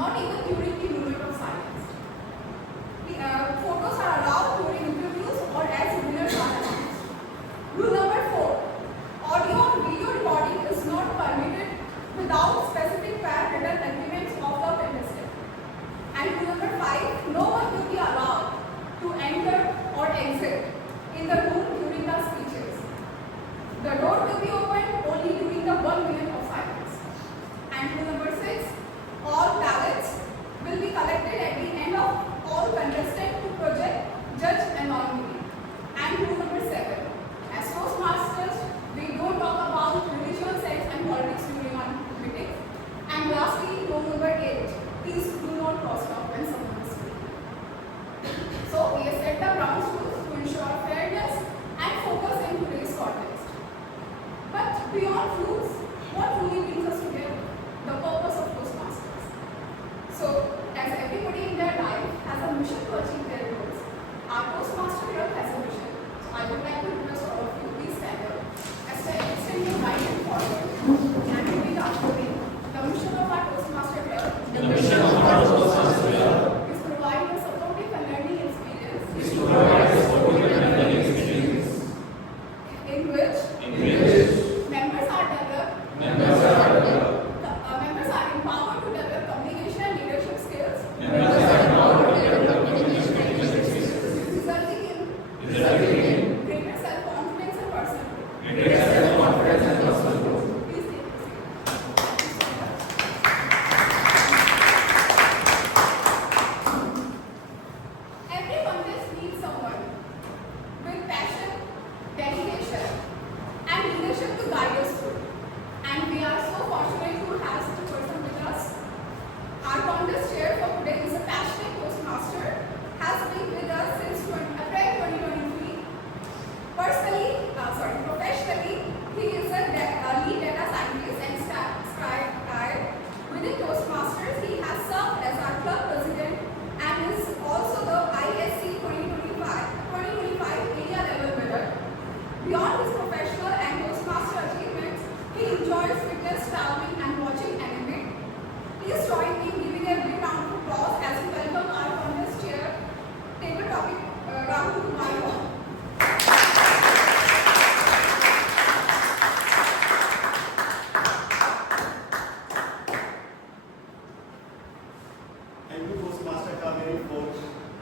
not even during the moment of silence. Photos are allowed during interviews or as winners are announced. Rule number 4. Audio or video recording is not permitted without specific prior written agreements of the contestant. And rule number 5. No one will be allowed to enter or exit in the room during the speeches. The door will be opened only during the 1 minute of silence. And rule number 6. All ballots will be collected at the end of all contestants to project, judge and nominee. And rule number 7. As Toastmasters, we don't talk about religion, sex and politics during our meetings. And lastly, rule number 8. Please do not cross talk when someone is speaking. So we have set the ground rules to ensure fairness and focus in today's context. But beyond rules, what really brings us together? The purpose of Toastmasters. So, as everybody in their life has a mission to achieve their goals, our Toastmaster Club has a mission. So, I would like to request all of you, please stand up, extend your right hand forward, and repeat after me. The mission of our Toastmaster Club is providing a supportive and learning experience in which members are developed. Members are empowered to develop communication and leadership skills. Resulting in greater self-confidence and personal growth. Please take a seat. Every contest needs someone with passion, dedication, and leadership to guide us through. And we are so fortunate to have such a person with us. Our contest chair for today is a passionate Toastmaster, has been with us since April 2023. Professionally, he is a lead data scientist and scribe. Within Toastmasters, he has served as our club president and is also the ISC 2025 area level winner. Beyond his professional and Toastmaster achievements, he enjoys fitness, traveling and watching anime. Please join me in giving a big round of applause as we welcome our contest chair, table topic Rahul Kumar. Thank you, Toastmaster Kaveri, for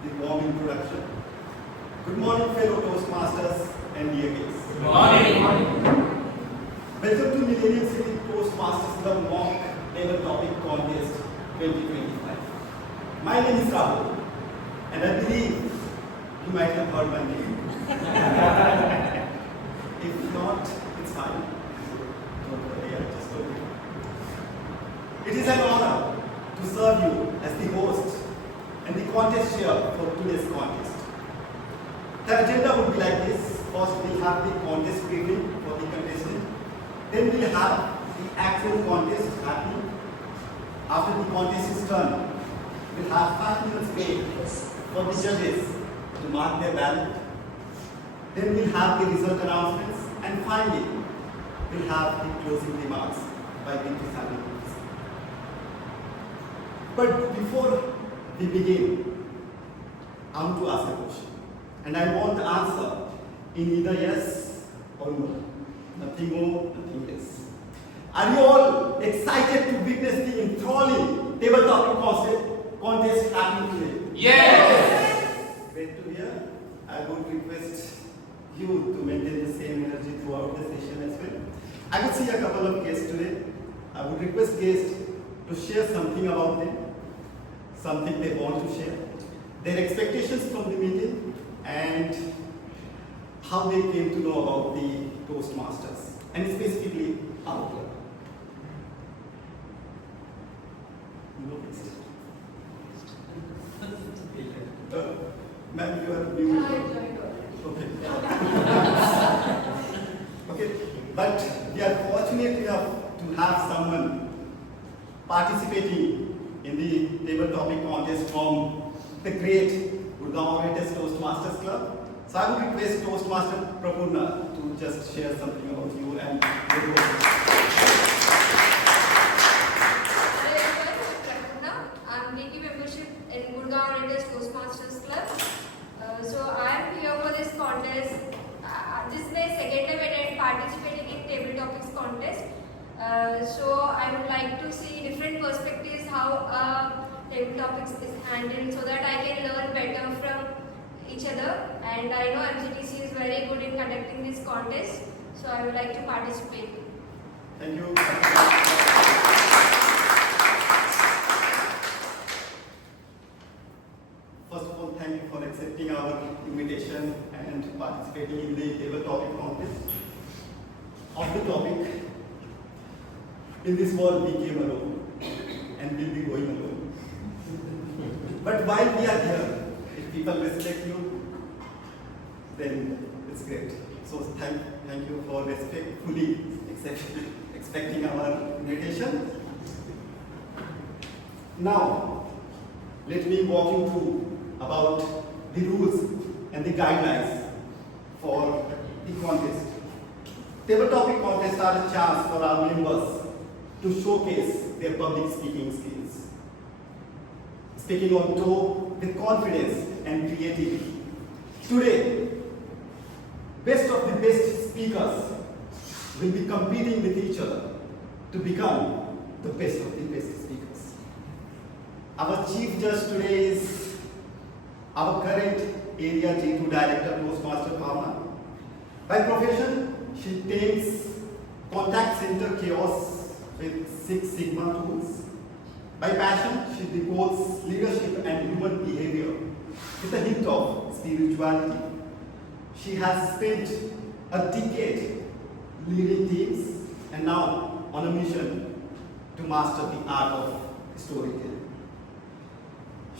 the warm introduction. Good morning, fellow Toastmasters and dear guests. Good morning. Welcome to Millennium City Toastmasters Club Mock Table Topic Contest 2025. My name is Rahul, and I believe you might have heard my name. If not, it's fine. Don't worry, I'll just go. It is an honor to serve you as the host and the contest chair for today's contest. The agenda would be like this. First, we'll have the contest briefing for the contestant. Then we'll have the actual contest happening. After the contest is done, we'll have 5 minutes break for the judges to mark their ballot. Then we'll have the result announcements. And finally, we'll have the closing remarks by Binti Sani. But before we begin, I want to ask a question. And I want the answer in either yes or no. Nothing more, nothing less. Are you all excited to witness the enthralling table topic contest happening today? Yes! Great to hear. I would request you to maintain the same energy throughout the session as well. I will see a couple of guests today. I would request guests to share something about them, something they want to share, their expectations from the meeting, and how they came to know about the Toastmasters, and specifically our club. Ma'am, you are new. Okay. Okay, but we are fortunate enough to have someone participating in the table topic contest from the great Gurgaon Toastmasters Club. So I would request Toastmaster Prapurna to just share something about you and your work. I So I would like to see different perspectives how table topics is handled so that I can learn better from each other. And I know MCTC is very good in conducting this contest, so I would like to participate. Thank you. First of all, thank you for accepting our invitation and participating in the table topic contest. Of the topic, in this world we came alone and will be going alone. But while we are here, if people respect you, then it's great. So thank you for respectfully expecting our invitation. Now, let me walk you through about the rules and the guidelines for the contest. Table topic contests are a chance for our members to showcase their public speaking skills. Speaking on toe with confidence and creativity. Today, best of the best speakers will be competing with each other to become the best of the best speakers. Our chief judge today is our current Area J2 Director, Toastmaster Bhavna. By profession, she takes contact center chaos with Six Sigma tools. By passion, she devotes leadership and human behavior with a hint of spirituality. She has spent a decade leading teams and now on a mission to master the art of storytelling.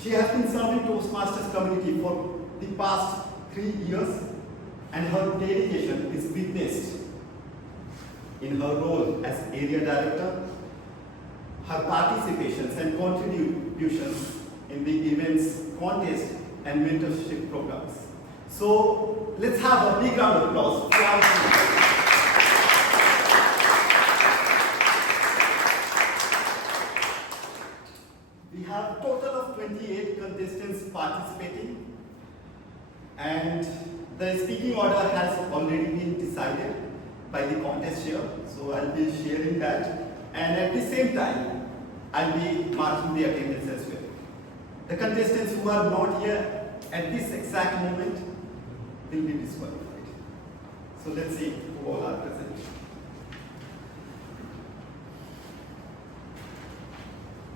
She has been serving Toastmasters community for the past 3 years, and her dedication is witnessed in her role as area director, her participations and contributions in the events, contests, and mentorship programs. So let's have a big round of applause for our team. We have a total of 28 contestants participating, and the speaking order has already been decided by the contest chair, so I'll be sharing that, and at the same time, I'll be marking the attendance as well. The contestants who are not here at this exact moment will be disqualified. So let's see who all are present.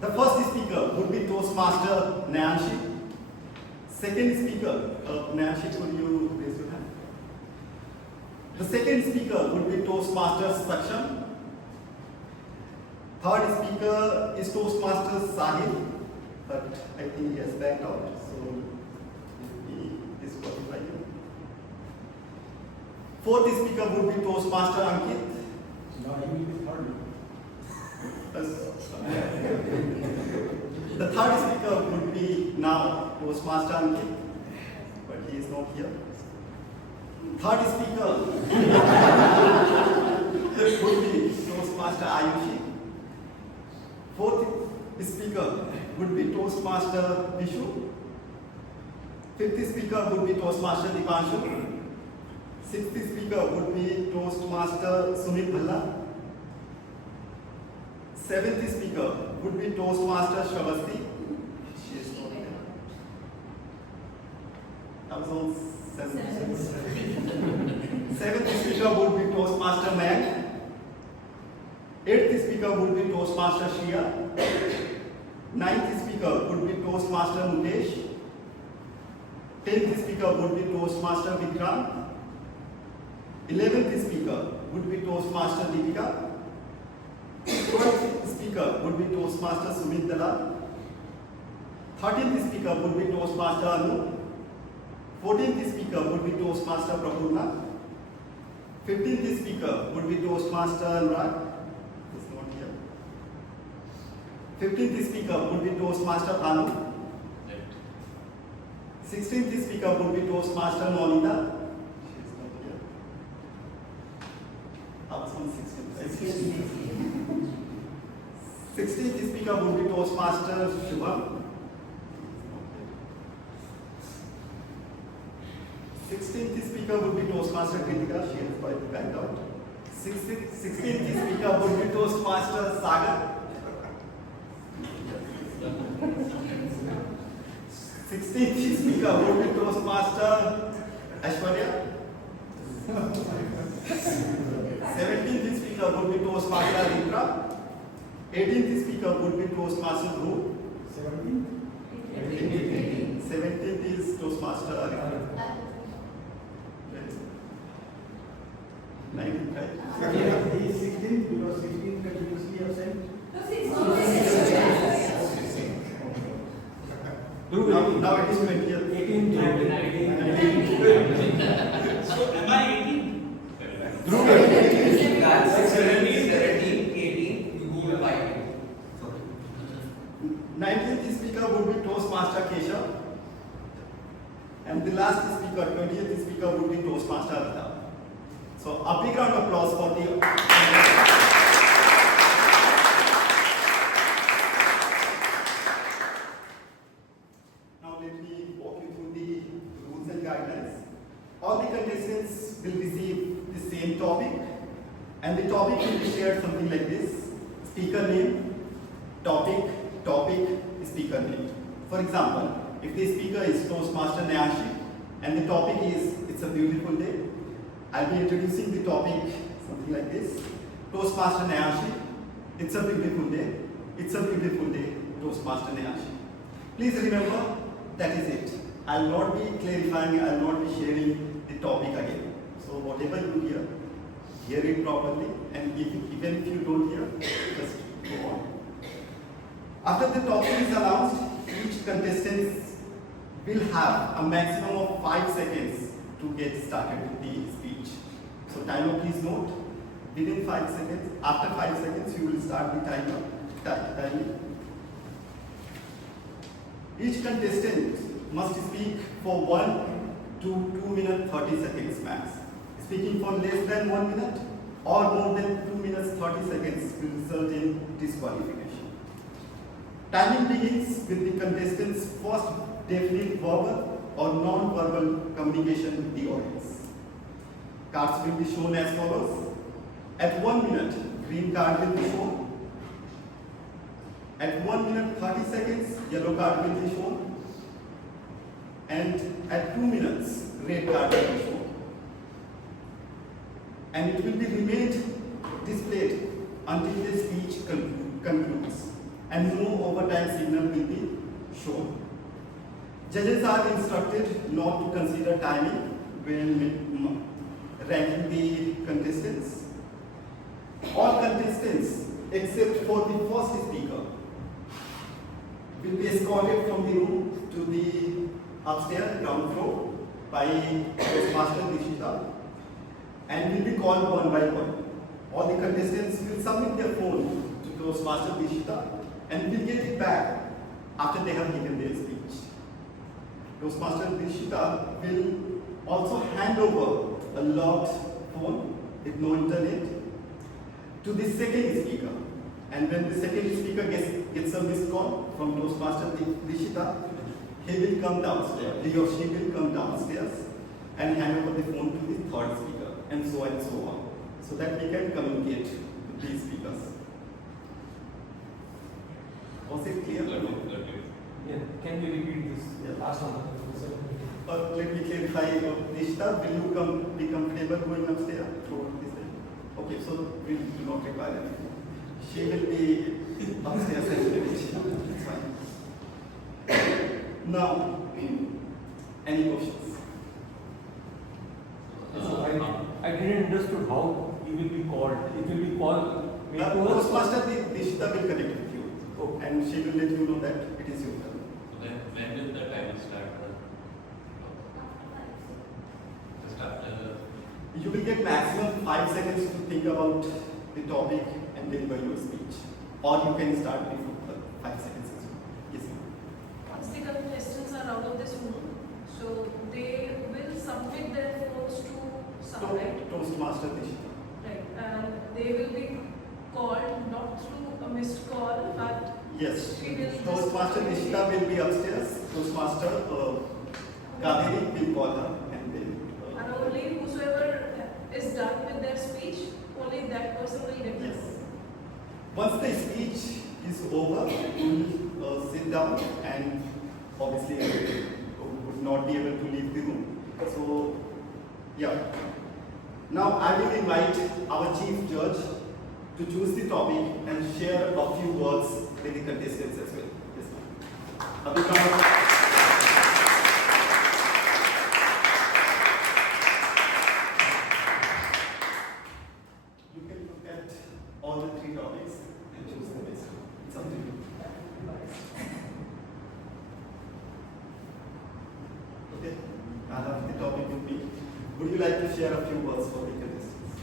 The first speaker would be Toastmaster Nancy. Second speaker, Nancy, could you raise your hand? The second speaker would be Toastmaster Saksham. Third speaker is Toastmaster Sahil, but I think he has backed out, so he disqualified him. Fourth speaker would be Toastmaster Ankit. No, he will be third. The third speaker would be now Toastmaster Ankit, but he is not here. Third speaker would be Toastmaster Ayushi. Fourth speaker would be Toastmaster Vishu. Fifth speaker would be Toastmaster Dipanshu. Sixth speaker would be Toastmaster Sumit Bhalla. Seventh speaker would be Toastmaster Shavasti. She is not here. I was on seventh. Seventh speaker would be Toastmaster Mayank. Eighth speaker would be Toastmaster Shriya. Ninth speaker would be Toastmaster Mukesh. 10th speaker would be Toastmaster Vikram. 11th speaker would be Toastmaster Deepika. 12th speaker would be Toastmaster Sumit Dalal. 13th speaker would be Toastmaster Anu. 14th speaker would be Toastmaster Prapurna. 15th speaker would be Toastmaster Anurag. He's not here. 15th speaker would be Toastmaster Bhanu. 16th speaker would be Toastmaster Monita. She is not here. I was on 16th. 16th speaker would be Toastmaster Shubham. 16th speaker would be Toastmaster Kritika. She has quite backed out. 16th speaker would be Toastmaster Sagar. 16th speaker would be Toastmaster Aishwarya. 17th speaker would be Toastmaster Indra. 18th speaker would be Toastmaster Dhruv. 17th is Toastmaster Arif. 19th, right? He is 16th because 16th continuously absent. No, 16. Now it is 20th. 18th, 19th. So am I 18? Dhruv, 19th speaker would be Toastmaster Keshav. And the last speaker, 20th speaker would be Toastmaster Arita. So a big round of applause for the. Now let me walk you through the rules and guidelines. All the contestants will receive the same topic, and the topic will be shared something like this: speaker name, topic, speaker name. For example, if the speaker is Toastmaster Nayashi and the topic is "It's a Beautiful Day," I'll be introducing the topic something like this: Toastmaster Nayashi, it's a beautiful day, it's a beautiful day, Toastmaster Nayashi. Please remember, that is it. I'll not be clarifying, I'll not be sharing the topic again. So whatever you hear it properly, and even if you don't hear, just go on. After the topic is announced, each contestant will have a maximum of 5 seconds to get started with the speech. So timer, please note, within 5 seconds, after 5 seconds, you will start the timing. Each contestant must speak for 1 to 2 minutes 30 seconds max. Speaking for less than 1 minute or more than 2 minutes 30 seconds will result in disqualification. Timing begins with the contestant's first definite verbal or non-verbal communication with the audience. Cards will be shown as follows. At 1 minute, green card will be shown. At 1 minute 30 seconds, yellow card will be shown. And at 2 minutes, red card will be shown. And it will be remained displayed until the speech concludes. And no overtime signal will be shown. Judges are instructed not to consider timing when ranking the contestants. All contestants, except for the first speaker, will be escorted from the room to the upstairs ground floor by Toastmaster Dishita and will be called one by one. All the contestants will submit their phone to Toastmaster Dishita and will get it back after they have given their speech. Toastmaster Dishita will also hand over a locked phone with no internet to the second speaker. And when the second speaker gets a missed call from Toastmaster Dishita, he will come downstairs, he or she will come downstairs and hand over the phone to the third speaker, and so on, so that we can communicate with these speakers. Was it clear? Yeah. Can you repeat this? Yeah. Last one. Let me clarify, Nishita, will you be comfortable going upstairs through this thing? Okay, so we do not require anything. She will be upstairs and it's fine. Now, any questions? So I didn't understood how you will be called. It will be called. Toastmaster Nishita will connect with you. Oh. And she will let you know that it is your turn. Then when will the time start? Just after. You will get maximum 5 seconds to think about the topic and deliver your speech. Or you can start before 5 seconds as well. Yes, ma'am. Once the contestants are out of this room, so they will submit their phones to some, right? Toastmaster Nishita. Right, and they will be called not through a missed call, but Yes. she will. Toastmaster Nishita will be upstairs. Toastmaster Kaveri will call her and then. And only whosoever is done with their speech, only that person will get Yes. this. Once the speech is over, you will sit down and obviously would not be able to leave the room. So, yeah. Now I will invite our chief judge to choose the topic and share a few words with the contestants as well. Yes, ma'am. A big round of applause. You can look at all the three topics and choose the best. It's up to you. Okay, I have the topic with me. Would you like to share a few words for the contestants?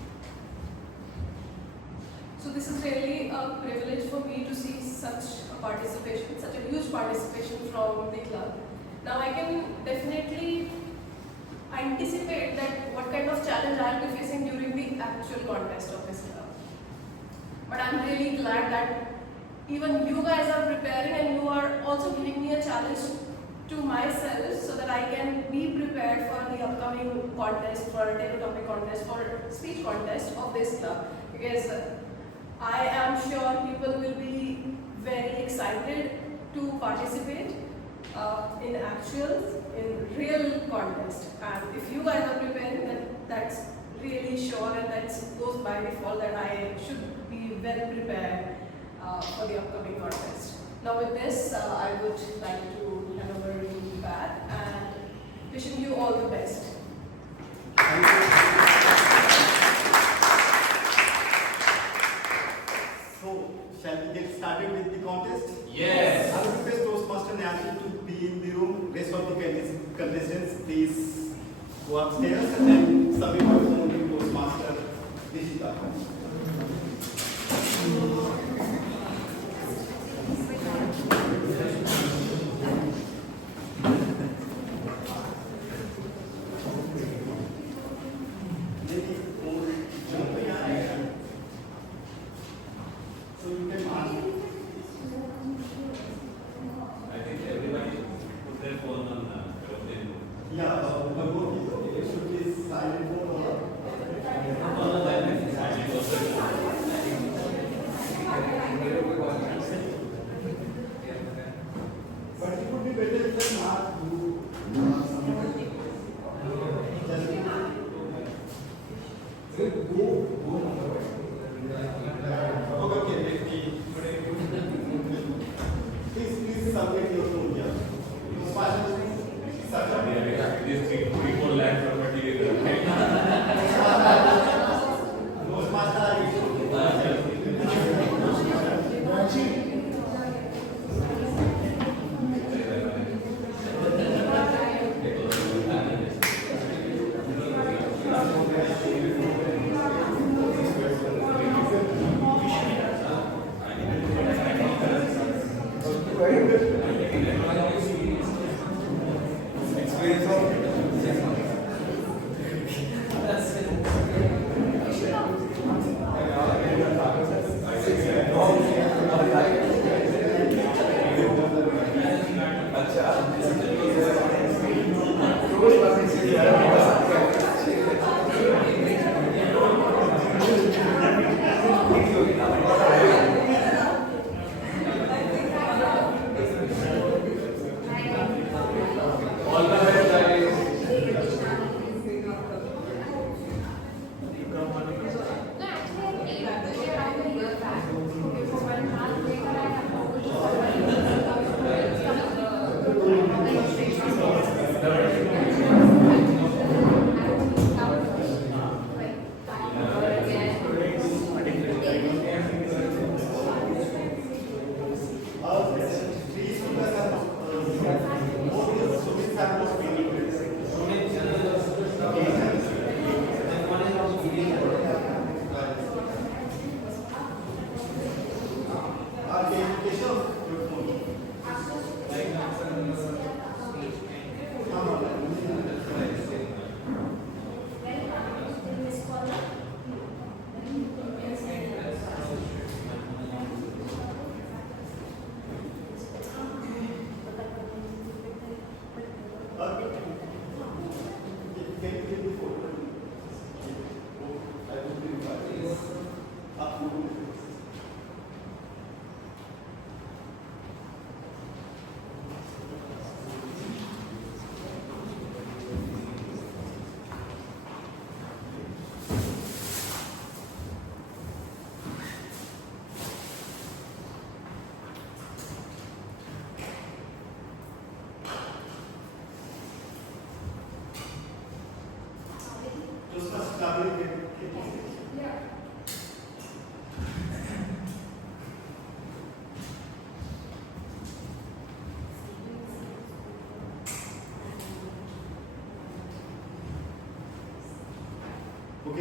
So this is really a privilege for me to see such a participation, such a huge participation from the club. Now I can definitely anticipate that what kind of challenge I'll be facing during the actual contest of this club. But I'm really glad that even you guys are preparing and you are also giving me a challenge to myself so that I can be prepared for the upcoming contest, for table topic contest, for speech contest of this club. Because I am sure people will be very excited to participate in actuals, in real contest. And if you guys are preparing, then that's really sure and that goes by default that I should be well prepared for the upcoming contest. Now with this, I would like to hand over to Pat and wishing you all the best. Thank you. So, shall we get started with the contest? Yes. I would request Toastmaster Nancy to be in the room. Rest of the contestants, please go upstairs and then submit your phone to Toastmaster Nishita. So you can ask. I think everybody put their phone on aeroplane mode. Yeah, one more thing. It should be silent mode or No, no, that is silent also. but it would be better if you not do something. Okay, please submit your phone here. Submit. These three, 4 lakh property is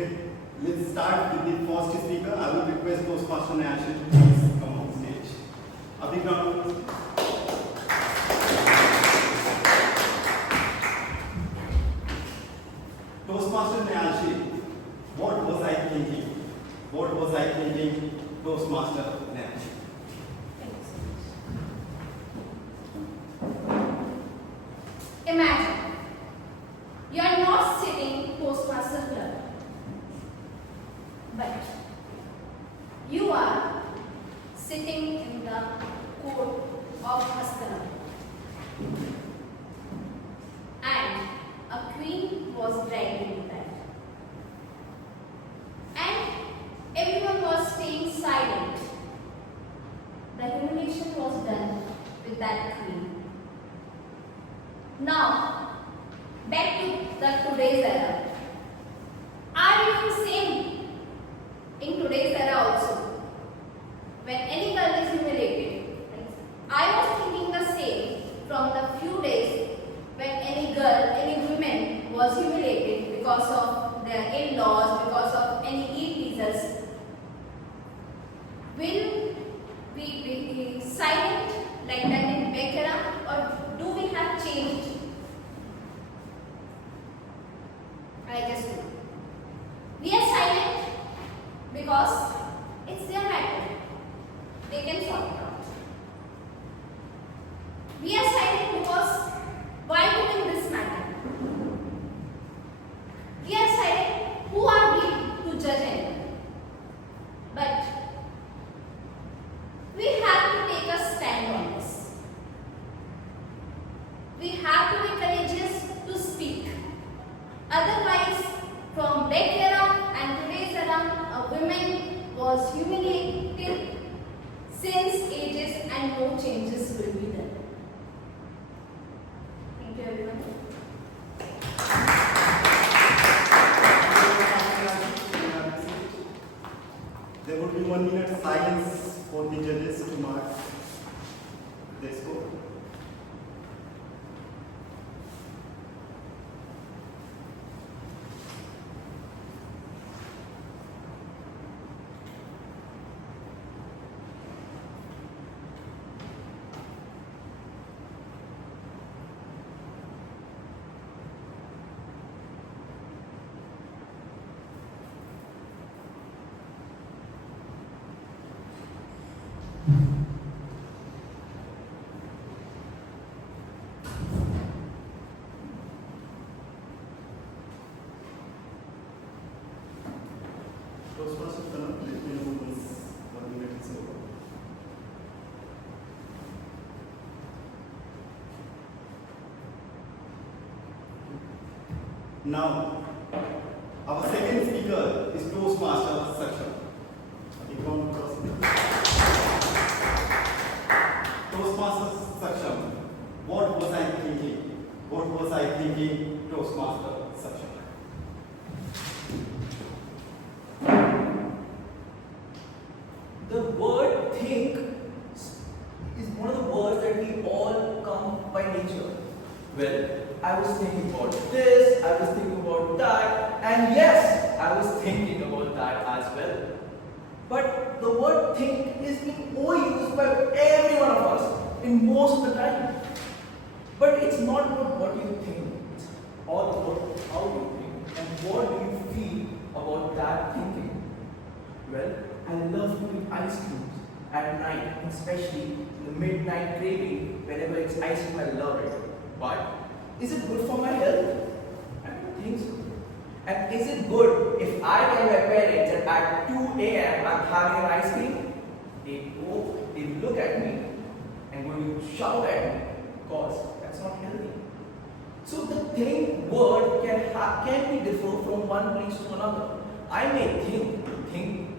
Okay, let's start with the first speaker. I will request Toastmaster Nancy to please come on stage. A big round of applause. Toastmaster Nancy, what was I thinking? What was I thinking, Toastmaster Nancy? Imagine, you are not sitting Toastmaster Club, but you are sitting in the court of Hastinapur. And a queen was dragged in bed. And everyone was staying silent. The humiliation was done with that queen. Now, back to the today's era. Are you doing same in today's era also? When any girl is humiliated, I was thinking the same from the few days when any girl, any woman was humiliated because of their in-laws, because of any e-teasers. Will we be silent like that in back era, or do we have changed? I guess no. We are silent because it's their matter. They can sort it out. We are silent because why do in this matter? We are silent. Who are we to judge anyone? But we have to take a stand on this. We have to be courageous to speak. Otherwise, from that era and today's era, a woman was humiliated since ages and no changes will be done. Thank you everyone. There would be 1 minute silence for the judges to mark their score. Toastmaster, let me know once 1 minute is over. Now, our second speaker is Toastmaster Saksham. A big round of applause. Toastmaster Saksham, what was I thinking? What was I thinking, Toastmaster Saksham? The word think is one of the words that we all come by nature. Well, I was thinking about this, I was thinking about that, and yes, I was thinking about that as well. But the word think is being overused by every one of us in most of the time. But it's not about what you think, it's all about how you think and what do you feel about that thinking. Well, I love to eat ice creams at night, especially in the midnight craving. Whenever it's ice cream, I love it. But is it good for my health? I don't think so. And is it good if I tell my parents that at 2 a.m. I'm having an ice cream? They look at me and going to shout at me because that's not healthy. So the think word can be different from one place to another. I may think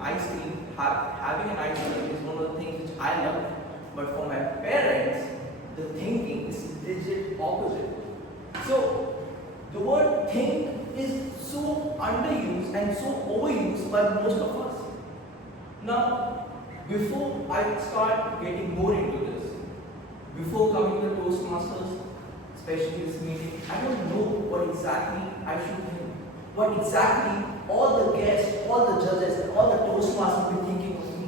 ice cream, having an ice cream is one of the things which I love. But for my parents, the thinking is the digit opposite. So the word think is so underused and so overused by most of us. Now, before I start getting more into this, before coming to the Toastmasters, especially this meeting, I don't know what exactly I should think, what exactly all the guests, all the judges, and all the Toastmasters will be thinking of me.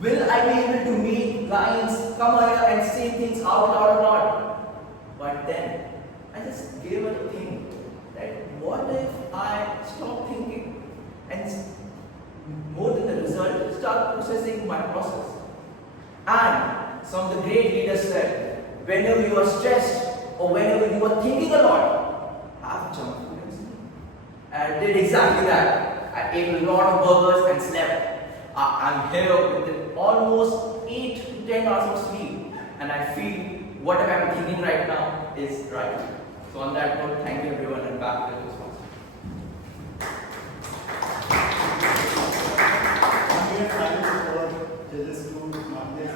Will I be able to meet clients, come here and say things out loud or not? But then, I just gave it a thing that what if I stop thinking and more than the result, start processing my process. And some of the great leaders said, whenever you are stressed or whenever you are thinking a lot, have junk food and sleep. And I did exactly that. I ate a lot of burgers and slept. I'm here with almost 8 to 10 hours of sleep, and I feel whatever I'm thinking right now is right. So on that note, thank you everyone, and back to the response. 1 minute silence for judges to mark their.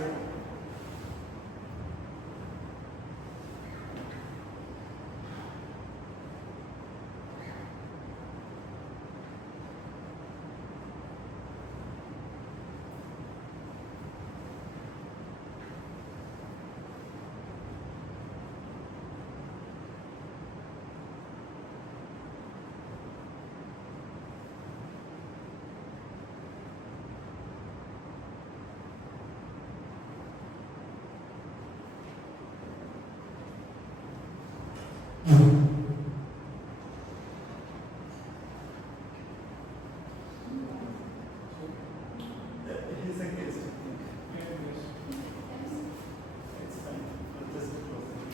He's a guest, I think. It's fine. I'll just close it.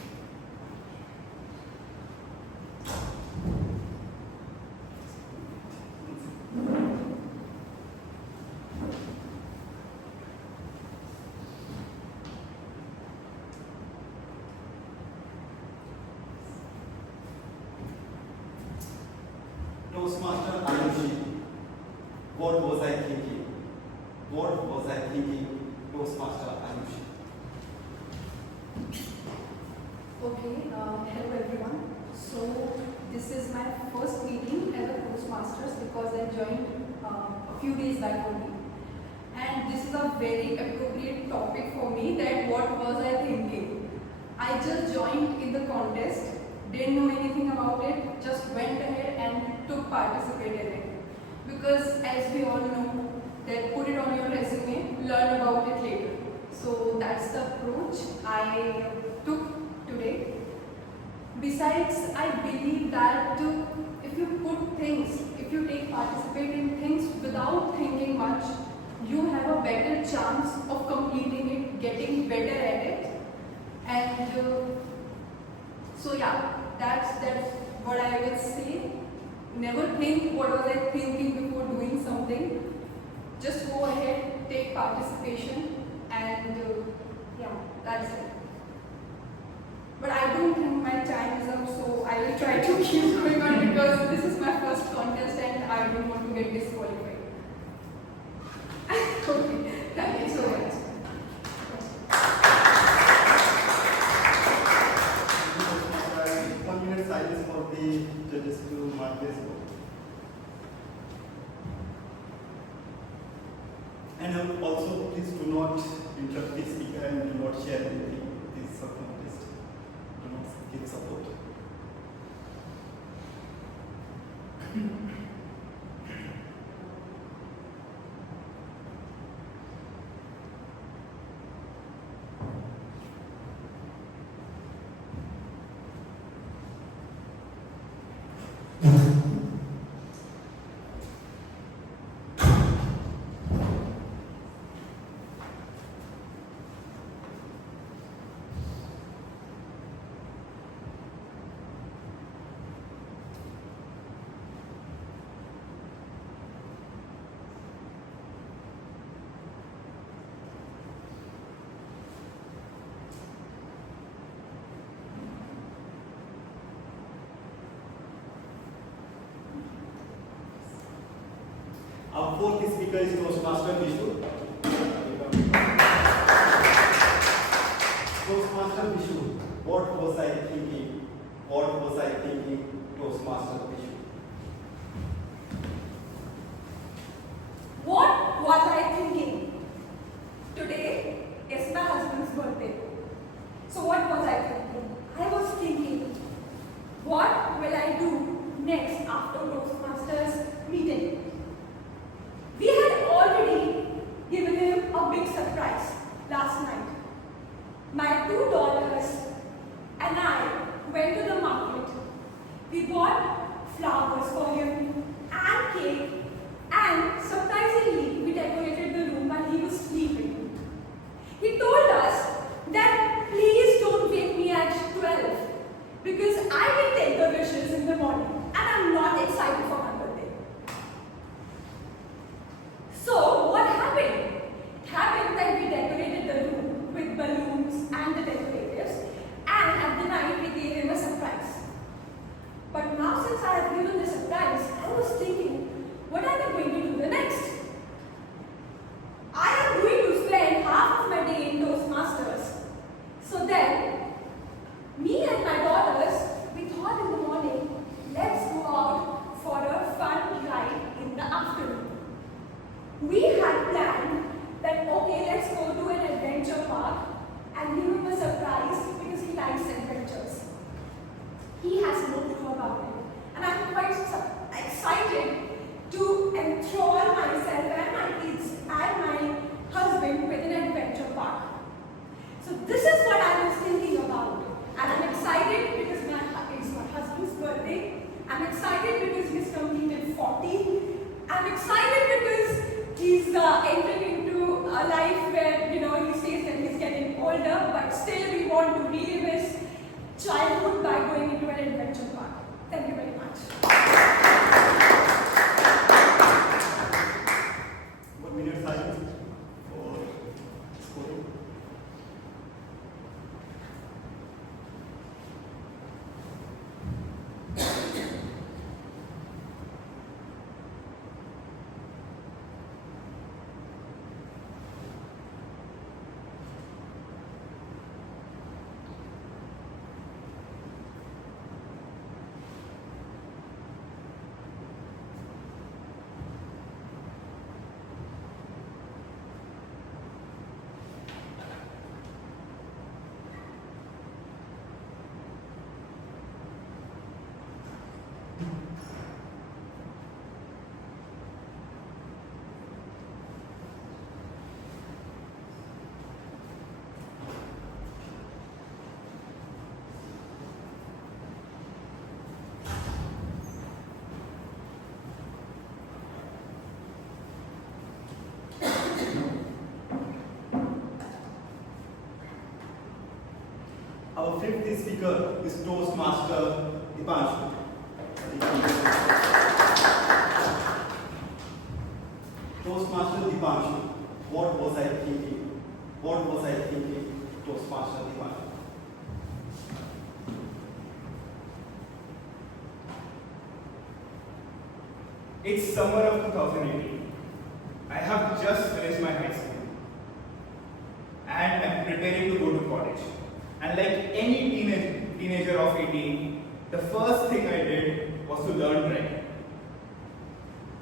Toastmaster Ayushi, what was I thinking? What was I thinking, Toastmaster Ayushi? Okay, hello everyone. So this is my first meeting as a Toastmasters because I joined a few days back only. And this is a very appropriate topic for me, that what was I thinking. I just joined in the contest, didn't know anything about it, just went ahead and participated in it. Because as we all know, that put it on your resume, learn about it later. So that's the approach I took today. Besides, I believe that if you put things, if you participate in things without thinking much, you have a better chance of completing it, getting better at it. And so yeah, that's what I would say. Never think what was I thinking before doing something. Just go ahead, take participation, and yeah, that's it. But I don't think my time is up, so I will try to keep going on because this is my first contest and I don't want to get disqualified. Okay, thank you so much. 1 minute silence for the judges to mark their score. And also, please do not interrupt the speaker and do not share anything with this contest. Do not give support. Our fourth speaker is Toastmaster Vishu. Toastmaster Vishu, what was I thinking? What was I thinking, Toastmaster Vishu? What was I thinking? Today is my husband's birthday. So what was I thinking? I was thinking, what will I do next after Toastmasters meeting? We bought flowers for him and cake, and surprisingly, we decorated the room while he was sleeping. He told us that please don't wake me at 12 because I will take the wishes in the morning and I'm not excited for my birthday. So what happened? It happened that we decorated the room with balloons and the decoratives, and at the night we gave him a surprise. But now since I have given the surprise, I was thinking, what am I going to do the next? I am going to spend half of my day in Toastmasters. So then, me and my daughters, we thought in the morning, let's go out for a fun ride in the afternoon. We had planned that, okay, let's go to an adventure park and give him a surprise because he likes adventures. He has no clue about it. And I'm quite excited to enthrall myself and my kids and my husband with an adventure park. So this is what I was thinking about. And I'm excited because it's my husband's birthday. I'm excited because he's completed 40. I'm excited because he's entering into a life where, he says that he's getting older, but still we want to relive his childhood by going into an adventure park. Thank you very much. 1 minute silence for scoring. Our fifth speaker is Toastmaster Dipanshu. Toastmaster Dipanshu, what was I thinking? What was I thinking? Toastmaster Dipanshu. It's summer of 2018. I have just finished my high school and I'm preparing to go to college. And like any teenager of 18, the first thing I did was to learn driving.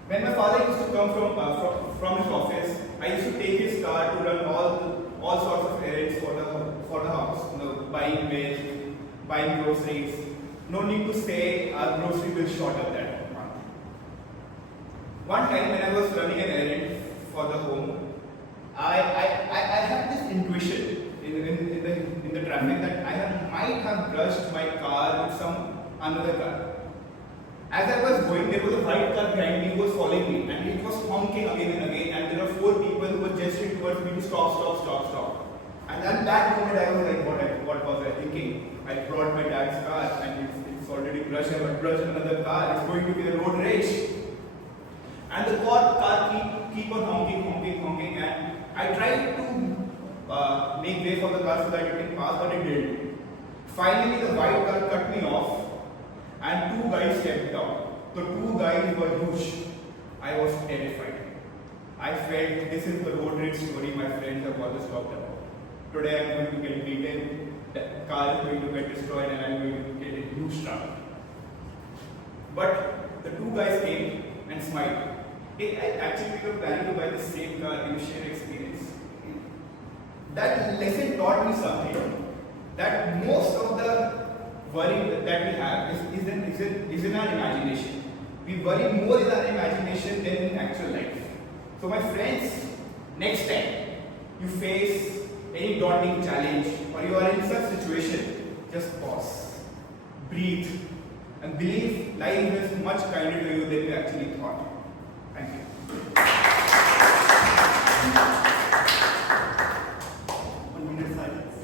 When my father used to come from his office, I used to take his car to run all sorts of errands for the house. Buying milk, buying groceries. No need to say our grocery bill short of that month. One time when I was running an errand for the home, I had this intuition in the traffic that might have brushed my car with some another car. As I was going, there was a white car behind me who was following me, and it was honking again and again, and there were 4 people who were gesturing towards me to stop. And at that moment I was like, what was I thinking? I brought my dad's car and it's already brushed another car, it's going to be a road rage. And the car keep on honking, and I tried to make way for the car so that it can pass, but it didn't. Finally, the white car cut me off, and 2 guys stepped down. The 2 guys were huge. I was terrified. I felt this is the road rage story my friends have always talked about. Today I am going to get beaten, the car is going to get destroyed, and I am going to get in huge trouble. But the 2 guys came and smiled. Hey, actually we were planning to buy the same car in a shared experience. That lesson taught me something, that most of the worry that we have is in our imagination. We worry more in our imagination than in actual life. So my friends, next time you face any daunting challenge or you are in such situation, just pause, breathe, and believe life is much kinder to you than you actually thought. Thank you. 1 minute silence.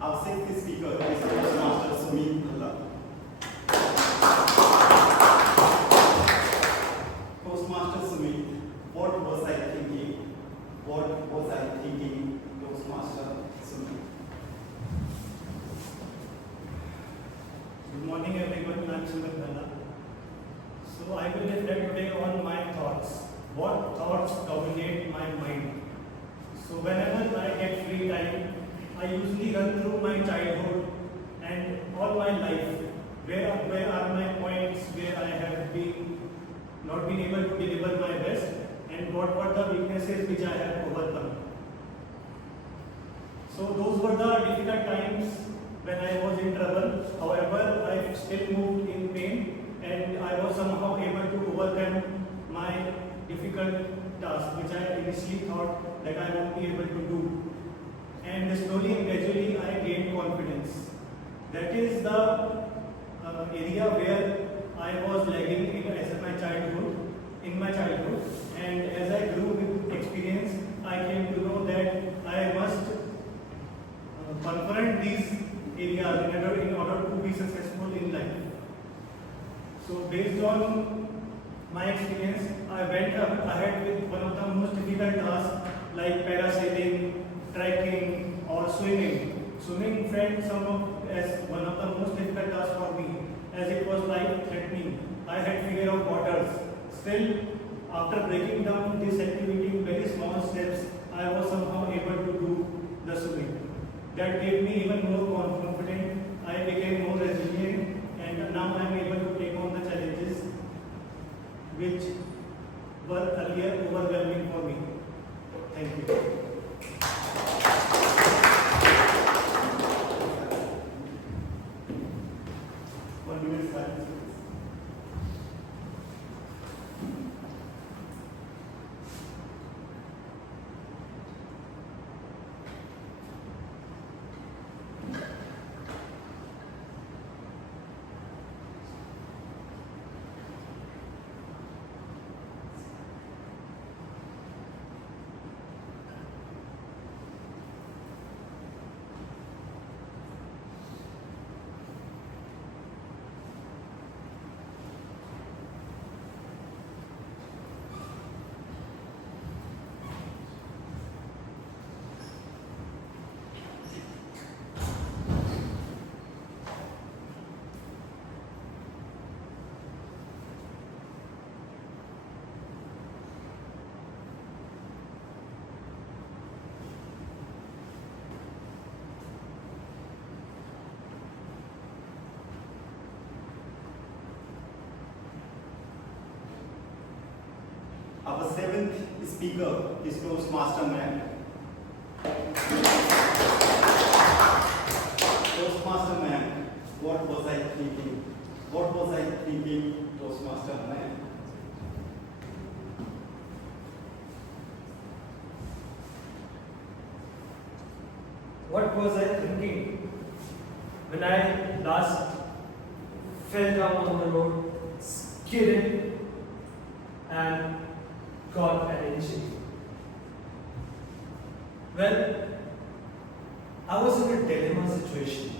Our sixth speaker is Toastmaster Sumit. Toastmaster Sumit, what was I thinking? What was I thinking, Toastmaster Sumit? Good morning everyone, I'm Sumit. So I will reflect today on my thoughts. What thoughts dominate my mind? So whenever I get free time, I usually run through my childhood and all my life. Where are my points where I have not been able to deliver my best, and what were the weaknesses which I have overcome. So those were the difficult times when I was in trouble. However, I still moved in pain, and I was somehow able to overcome my difficult task which I initially thought that I won't be able to do. And slowly and gradually I gained confidence. That is the area where I was lagging in my childhood, and as I grew with experience, I came to know that I must confront these areas in order to be successful in life. So based on my experience, I went ahead with one of the most difficult tasks like parasailing, trekking or swimming. Swimming felt as one of the most difficult tasks for me, as it was life-threatening. I had fear of waters. Still, after breaking down this activity in very small steps, I was somehow able to do the swimming. That gave me even more confidence. I became more resilient, and now I am able to take on the challenges which were earlier overwhelming for me. Thank you. 1 minute silence. Our seventh speaker is Toastmaster Man. Toastmaster Man, what was I thinking? What was I thinking, Toastmaster Man? What was I thinking? when I last fell down on the road, skidded, and got an injury. Well, I was in a dilemma situation.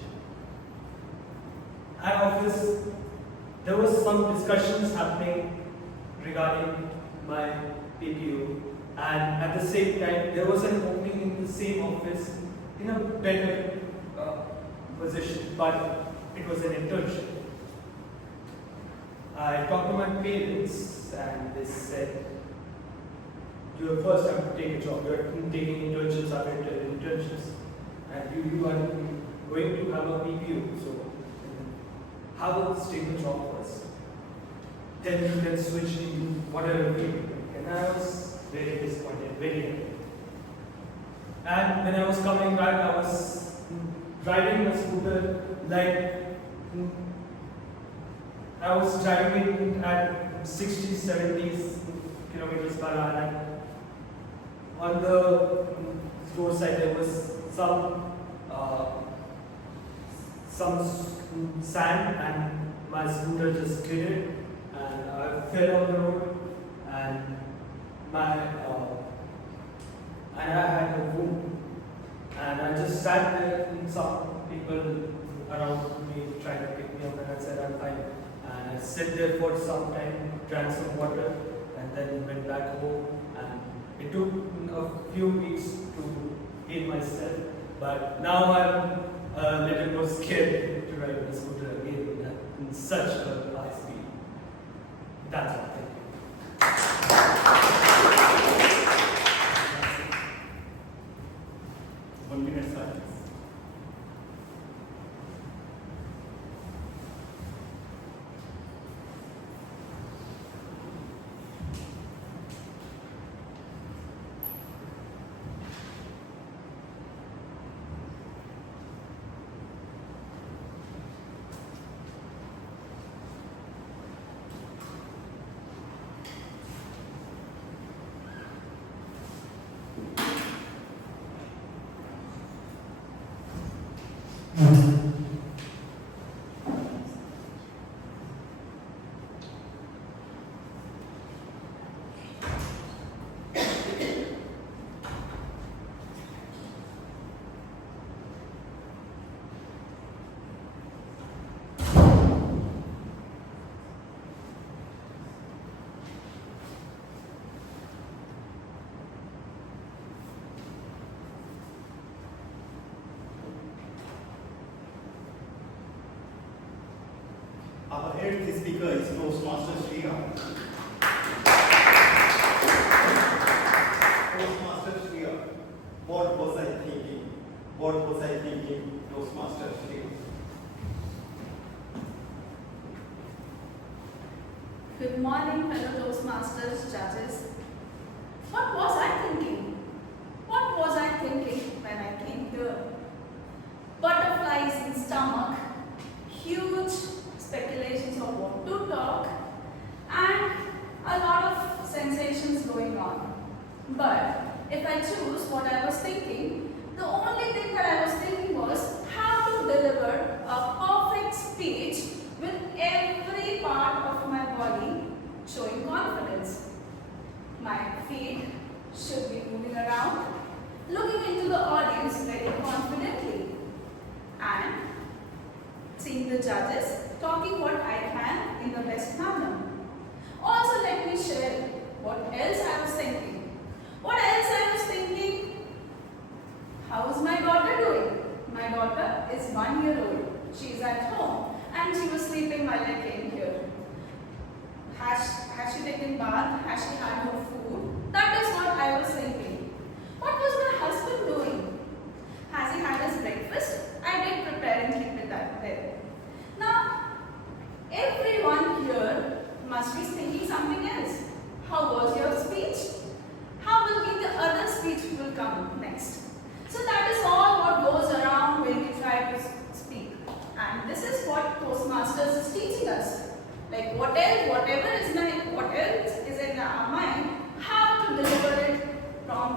At office, there was some discussions happening regarding my PPO, and at the same time, there was an opening in the same office in a better position, but it was an internship. I talked to my parents, and they said, "You first have to take a job. You are taking internships after internships, and you are going to have a PPO. So have a stable job first. Then you can switch into whatever field." And I was very disappointed, very happy. And when I was coming back, I was riding my scooter like I was driving at 60, 70 kilometers per hour. On the roadside, there was some sand, and my scooter just skidded, and I fell on the road, and I had a wound, and I just sat there, and some people around me trying to pick me up, and I said, "I'm fine." And I sat there for some time, drank some water, and then went back home. And it took a few weeks to heal myself, but now I'm a little more scared to ride the scooter again in such a high speed. That's all. Thank you. 1 minute silence. Our eighth speaker is Toastmasters Shriya. Toastmasters Shriya. What was I thinking? What was I thinking, Toastmasters Shriya? Good morning, fellow Toastmasters judges. What was I thinking? What was I thinking when I came here? Butterflies in stomach, huge speculations of what to talk, and a lot of sensations going on. But if I choose what I was thinking, the only thing that I was thinking was how to deliver a perfect speech with every part of my body showing confidence. My feet should be moving around, looking into the audience very confidently, and seeing the judges talking what I can in the best manner. Also, let me share what else I was thinking. What else I was thinking? How is my daughter doing? My daughter is 1 year old. She is at home and she was sleeping while I came here. Has she taken bath? Has she had her food? That is what I was thinking. What was my husband doing? Has he had his breakfast? I did prepare and keep it there. Now, everyone here must be thinking something else. How was your speech? How will be the other speech will come next? So that is all what goes around when we try to speak. And this is what Toastmasters is teaching us. Like what else is in our mind, how to deliver it from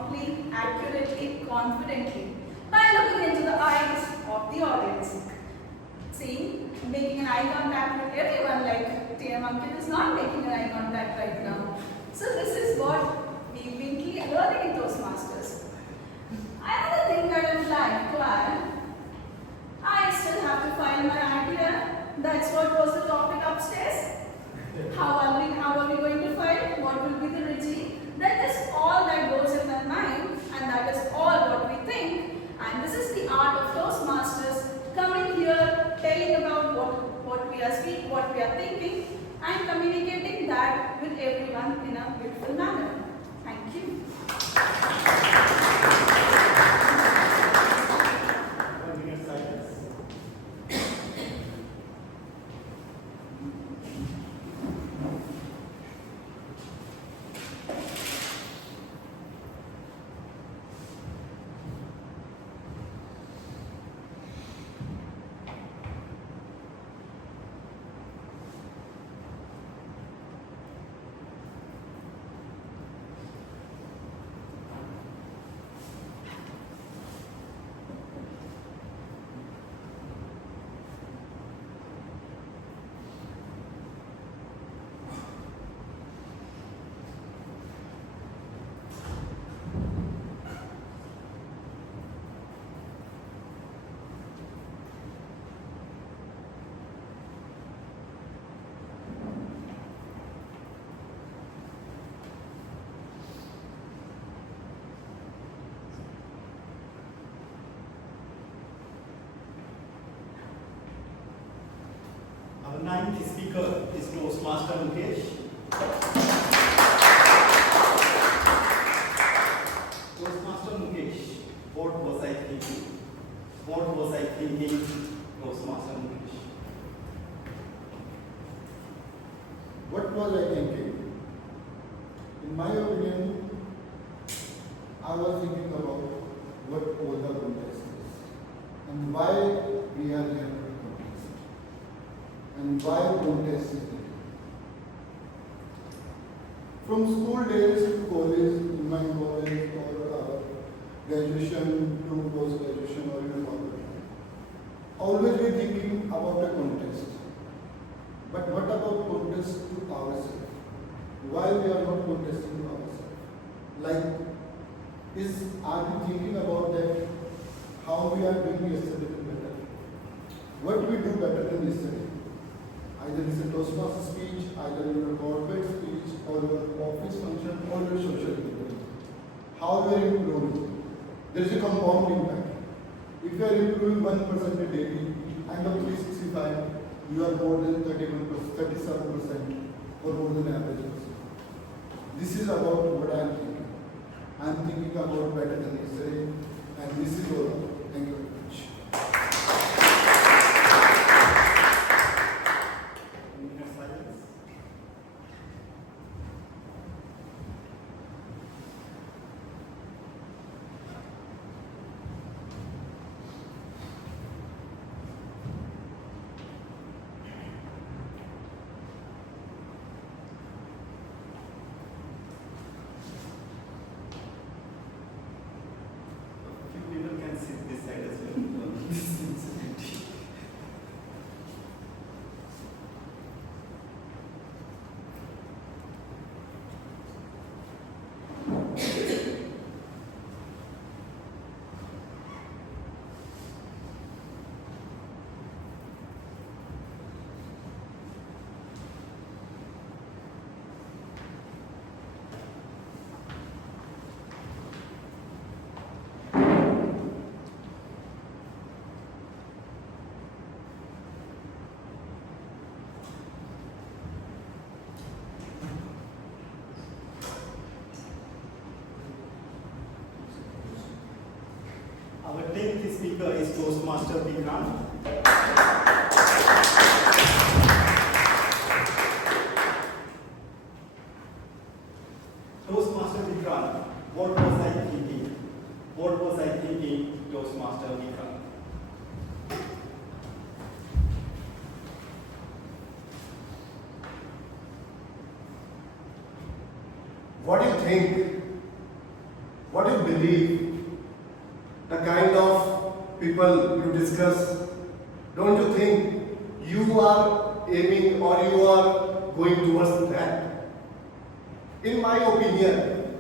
See, making an eye contact with everyone like TM Ankit is not making an eye contact right now. So this is what we've been learning in Toastmasters. Another thing that I would like to add, I still have to find my idea. That's what was the topic upstairs. How are we going to find? What will be the regime? That is all that goes in my mind, and that is all what we think. And this is the art of Toastmasters, coming here, telling about what we are speaking, what we are thinking, and communicating that with everyone in a beautiful manner. Thank you. 1 minute silence. Our ninth speaker is Toastmaster Mukesh. Toastmaster Mukesh, what was I thinking? What was I thinking, Toastmaster Mukesh? What was I thinking? In my opinion, I was thinking about what all the contest is and why we are here to contest and why contest is there. From school days to college, in my college or graduation to post-graduation or even corporate, always we thinking about a contest. But what about contest to ourselves? Why we are not contesting to ourselves? Like, are we thinking about that? How we are doing yesterday better? What we do better than yesterday? Either it's a Toastmaster speech, either in a corporate speech, or your office function, or your social media. How we are improving? There is a compound impact. If you are improving 1% a day, end of 365, you are more than 31%, 37%, or more than average person. This is about what I am thinking. I am thinking about better than yesterday, and this is all. Thank you very much. 1 minute silence. A few people can sit this side as well. This is empty. Our 10th speaker is Toastmaster Vikrant. Toastmaster Vikrant, what was I thinking? What was I thinking, Toastmaster Vikrant? What you think, what you believe, the kind of people you discuss, Don't you think you are aiming or you are going towards that? In my opinion,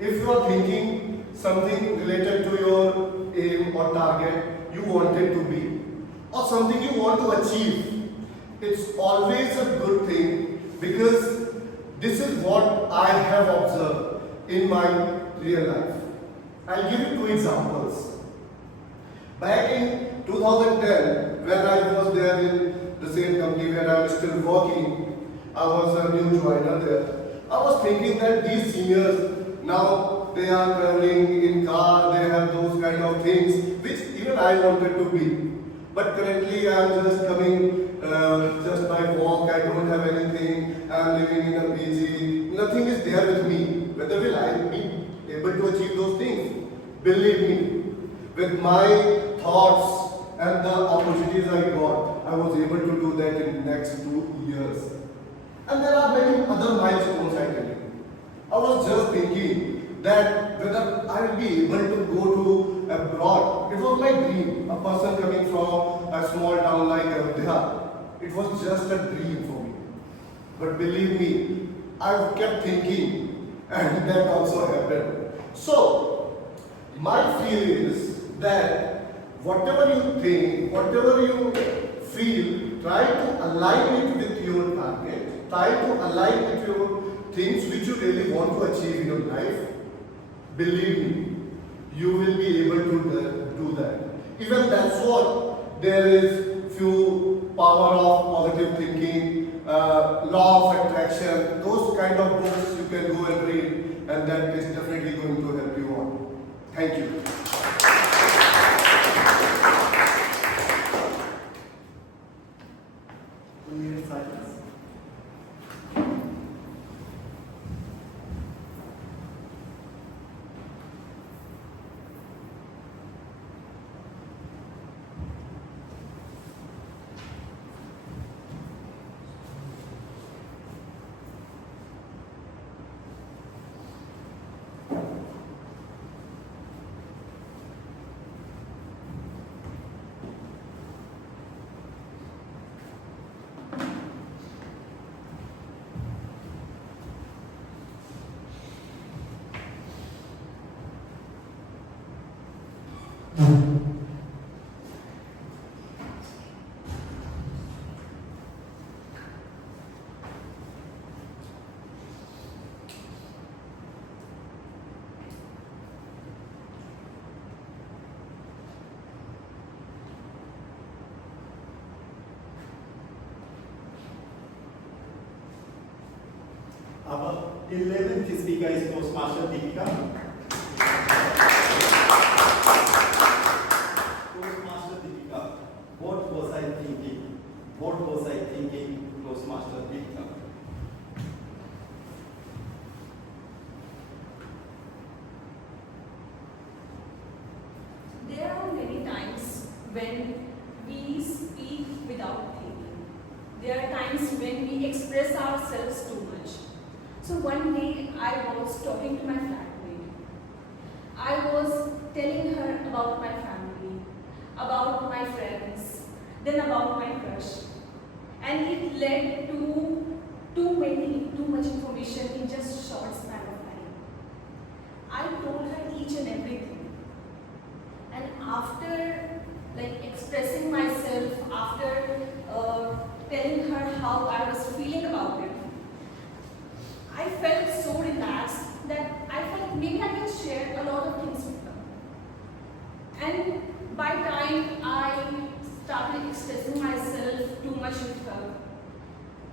if you are thinking something related to your aim or target you wanted to be, or something you want to achieve, it's always a good thing, because this is what I have observed in my real life. I'll give you two examples. Back in 2010, when I was there in the same company where I was still working, I was a new joiner there. I was thinking that these seniors, now they are traveling in car, they have those kind of things, which even I wanted to be. But currently I am just coming, just by walk, I don't have anything, I am living in a PG, nothing is there with me. Whether will I be able to achieve those things? Believe me, with my thoughts and the opportunities I got, I was able to do that in the next 2 years. And there are many other milestones I tell you. I was just thinking that whether I will be able to go to abroad. It was my dream. A person coming from a small town like Ayodhya, it was just a dream for me. But believe me, I kept thinking, and that also happened. So, my feel is that whatever you think, whatever you feel, try to align it with your target, try to align with your things which you really want to achieve in your life. Believe me, you will be able to do that. Even that's what there is few power of positive thinking, law of attraction, those kind of books you can go and read, and that is definitely going to help you on. Thank you. Silence. Our 11th speaker is Toastmaster Deepika. Toastmaster Deepika, what was I thinking? What was I thinking, Toastmaster Deepika? There are many times when we speak without thinking. There are times when we express ourselves too much. So one day I was talking to my flatmate. I was telling her about my family, about my friends, then about my crush. And it led to too much information in just short span of time. I told her each and everything. And after expressing myself, after telling her how I was feeling about it, I felt so relaxed that I felt maybe I can share a lot of things with her. And by time I started expressing myself too much with her.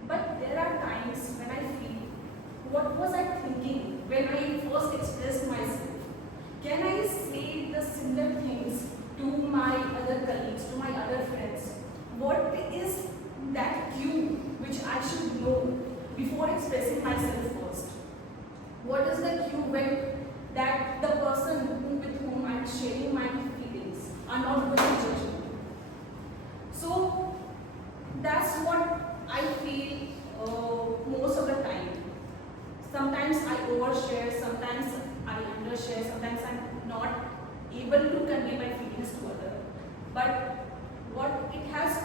But there are times when I feel, what was I thinking when I first expressed myself? Can I say the similar things to my other colleagues, to my other friends? What is that cue which I should know before expressing myself first? What is the cue when that the person with whom I am sharing my feelings are not going to judge me? So that's what I feel most of the time. Sometimes I overshare, sometimes I undershare, sometimes I'm not able to convey my feelings to others. But what it has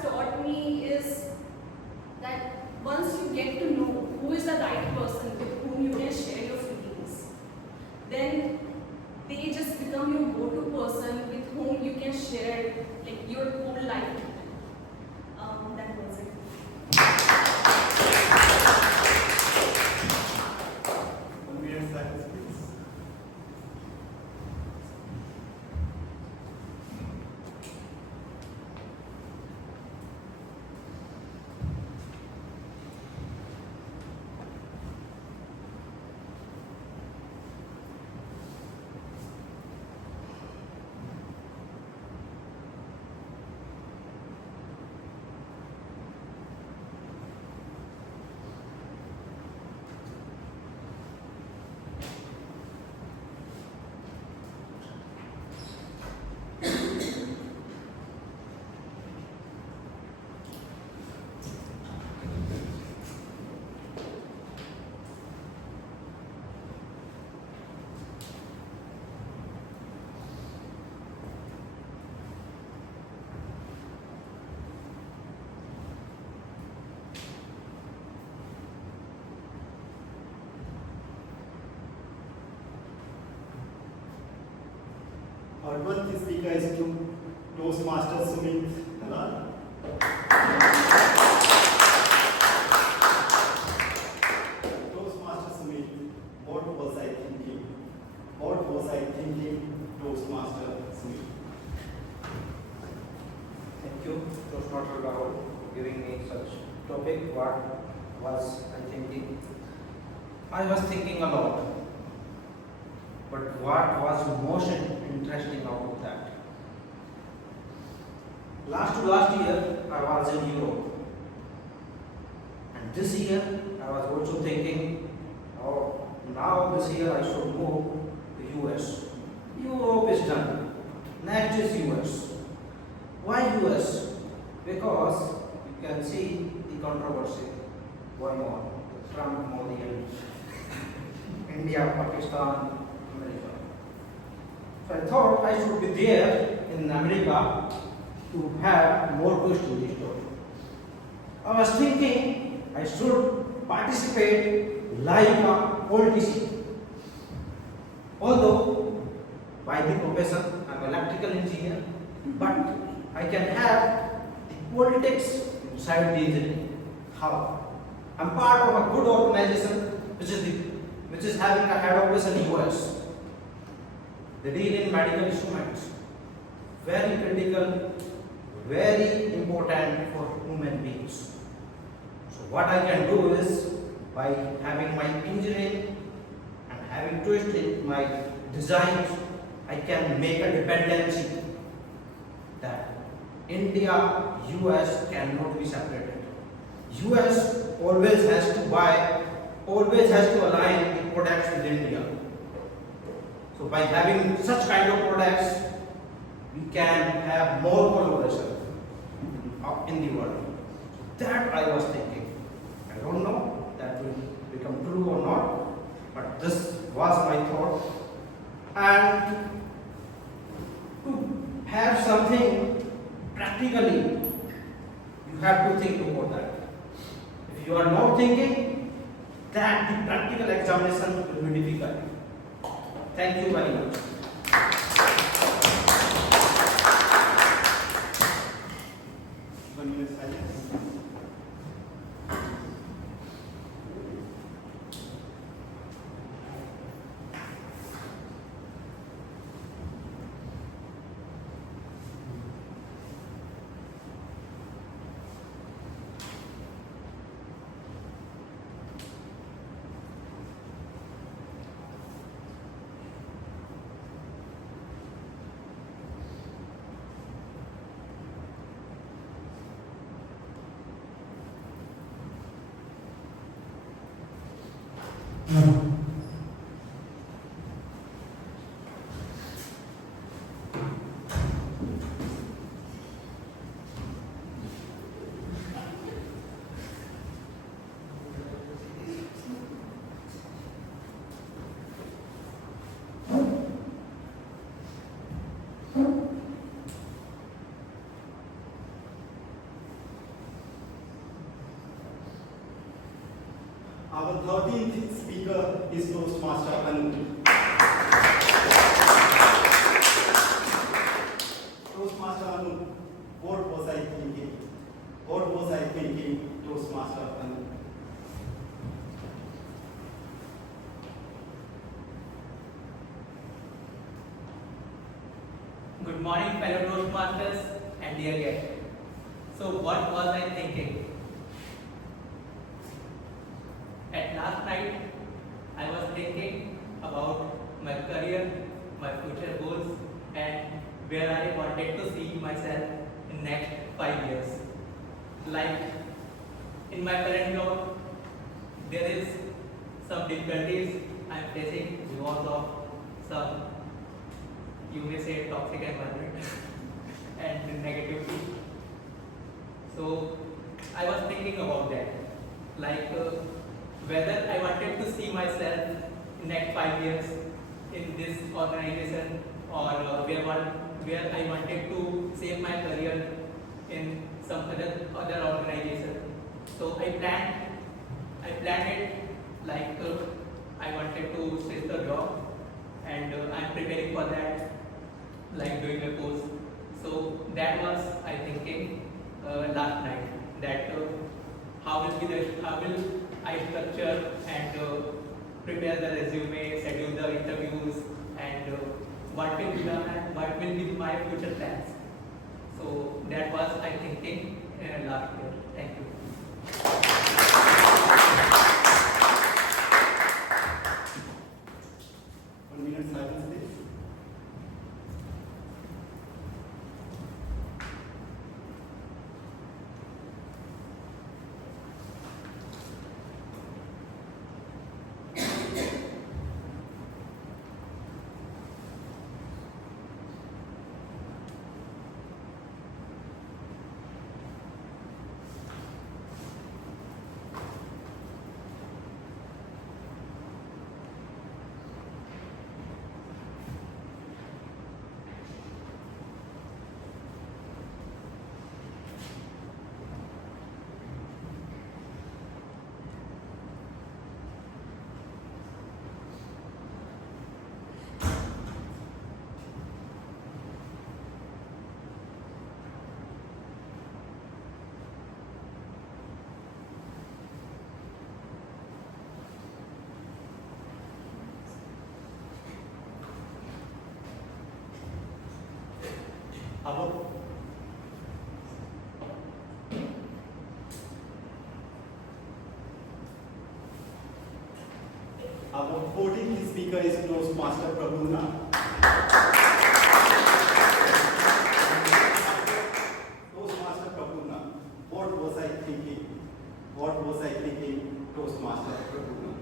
your whole life. That was it. One minute silence, please. Our 12th speaker is to Toastmasters Sumit Dalal. Toastmaster Sumit, what was I thinking? What was I thinking, Toastmaster Sumit? Thank you, Toastmaster Rahul, for giving me such topic. What was I thinking? I was thinking a lot. But what was most interesting out of that? Last year I was in Europe. And this year I was also thinking, oh, now this year I should move to US. Europe is done. Next is US. Why US? Because you can see the controversy going on. Trump, Modi, and India, Pakistan, America. So I thought I should be there in America to have more twist in the story. I was thinking I should participate like a politician. Although by the profession I am electrical engineer, but I can have the politics inside the engineering. How? I am part of a good organization which is having a head office in US. They deal in medical instruments. Very critical, very important for human beings. So what I can do is, by having my engineering and having twist in my designs, I can make a dependency that India, US cannot be separated. US always has to buy, always has to align the products with India. So by having such kind of products, we can have more collaboration in the world. That I was thinking. I don't know that will become true or not, but this was my thought. And to have something practically, you have to think about that. If you are not thinking, that the practical examination will be difficult. Thank you very much. One minute silence. Our 13th speaker is Toastmaster Anu. Toastmaster Anu, What was I thinking? What was I thinking, Toastmaster? Good morning, fellow Toastmasters and dear guests. So, what was I thinking? At last night, I was thinking about my career, my future goals, and where I wanted to see myself in next 5 years. Like in my current job, there is some difficulties I am facing because of some, you may say, toxic environment and negativity. So I was thinking about that, like whether I wanted to see myself in next 5 years in this organization, or where I wanted to save my career in some other organization. So I planned it like I wanted to switch the job, and I'm preparing for that, like doing a course. So that was I thinking last night, that how will I structure and prepare the resume, schedule the interviews, and what will be done and what will be my future plans. So that was I thinking last year. Thank you. 1 minute silence, please. Our 14th speaker is Toastmaster Prabhuna. Toastmaster Prabhuna, what was I thinking? What was I thinking, Toastmaster Prabhuna?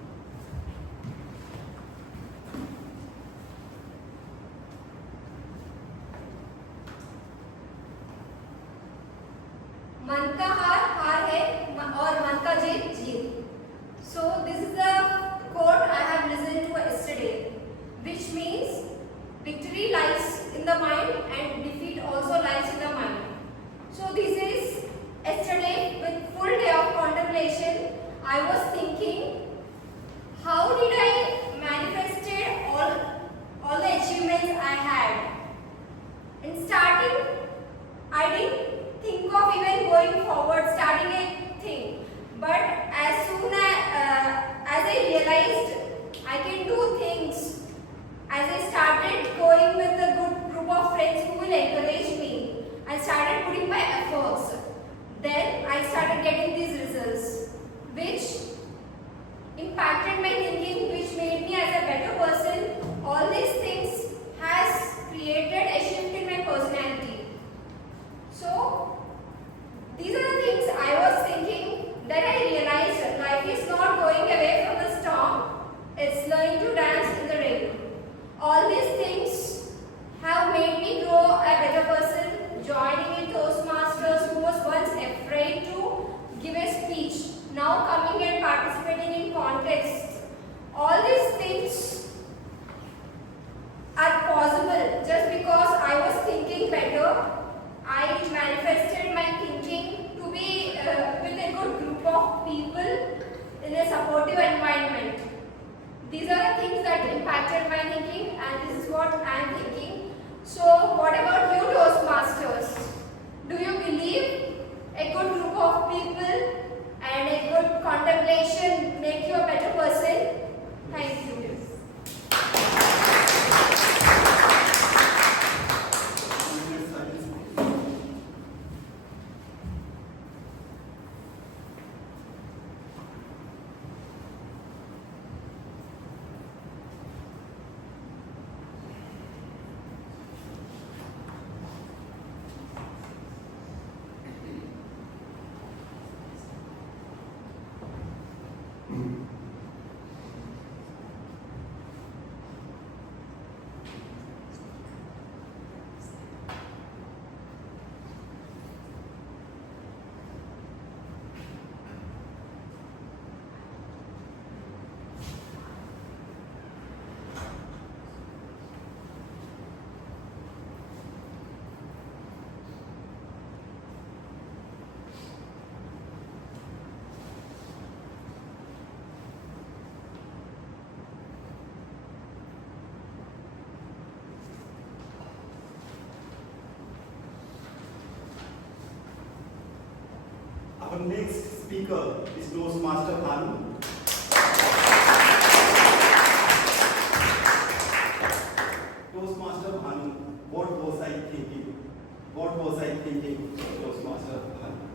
मन का हार है और मन का जीत जीत. So this is the quote I have listened to yesterday, which means victory lies in the mind and defeat also lies in the mind. So this is yesterday, with full day of contemplation, I was thinking, how did I manifested all the achievements I had? In starting, I didn't think of even going forward, starting a thing. But as soon as I realized I can do things, as I started going with a good group of friends who will encourage me, I started putting my efforts. Then I started getting these results, which impacted my thinking, which made me as a better person. All these things has created a shift in my personality. So these are the things I was thinking. Then I realized life is not going away from the storm, it's learning to dance in the rain. All these things have made me grow a better person, joining in Toastmasters, who was once afraid to give a speech, now coming and participating in contests. All these things are possible just because I was thinking better. I manifested my thinking to be with a good group of people in a supportive environment. These are the things that impacted my thinking, and this is what I am thinking. So what about you, Toastmasters? Do you Our next speaker is Toastmaster Bhanu. Toastmaster Bhanu, what was I thinking? What was I thinking, Toastmaster Bhanu?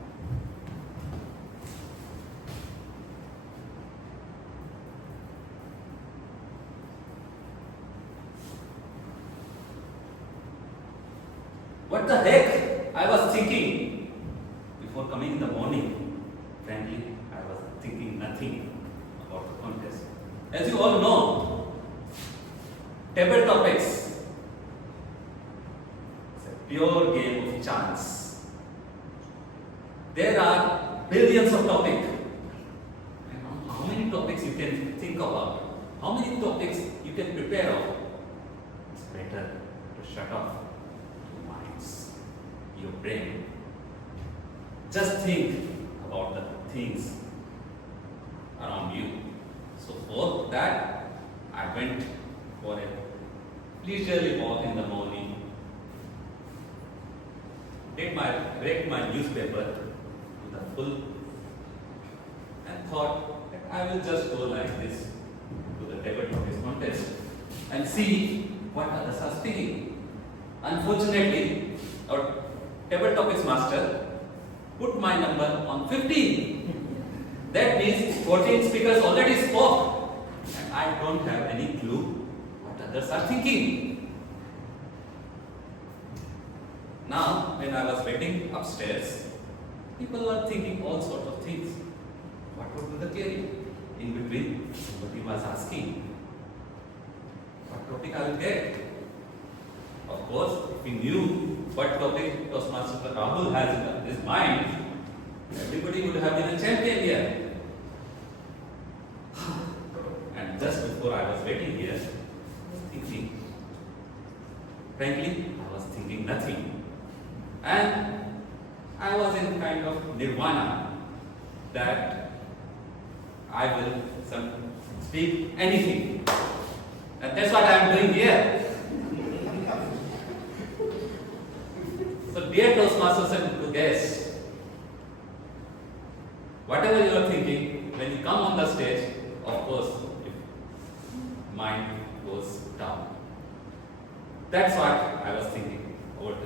What the heck I was thinking before coming in the morning? Frankly, I was thinking nothing about the contest. As you all know, table topics is a pure game of chance. There are billions of topics. And how many topics you can think about? How many topics you can prepare of? It's better to shut off your brain. Just think about the things around you. So for that, I went for a leisurely walk in the morning. Read my newspaper to the full and thought that I will just go like this to the table topics contest and see what others are speaking. Unfortunately, our table topics master put my number on 15. That means 14 speakers already spoke and I don't have any clue what others are thinking. Now, when I was waiting upstairs, people were thinking all sorts of things. What would be the carry? In between, somebody was asking, what topic I will get? Of course, if we knew what topic Toastmaster Rahul has in his mind, everybody would have been a champion here. And just before I was waiting here, I was thinking, frankly, I was thinking nothing. And I was in kind of nirvana that I will speak anything. And that's what I am doing here. So dear Toastmasters and guests, whatever you are thinking, when you come on the stage, of course, your mind goes down. That's what I was thinking. Over to you.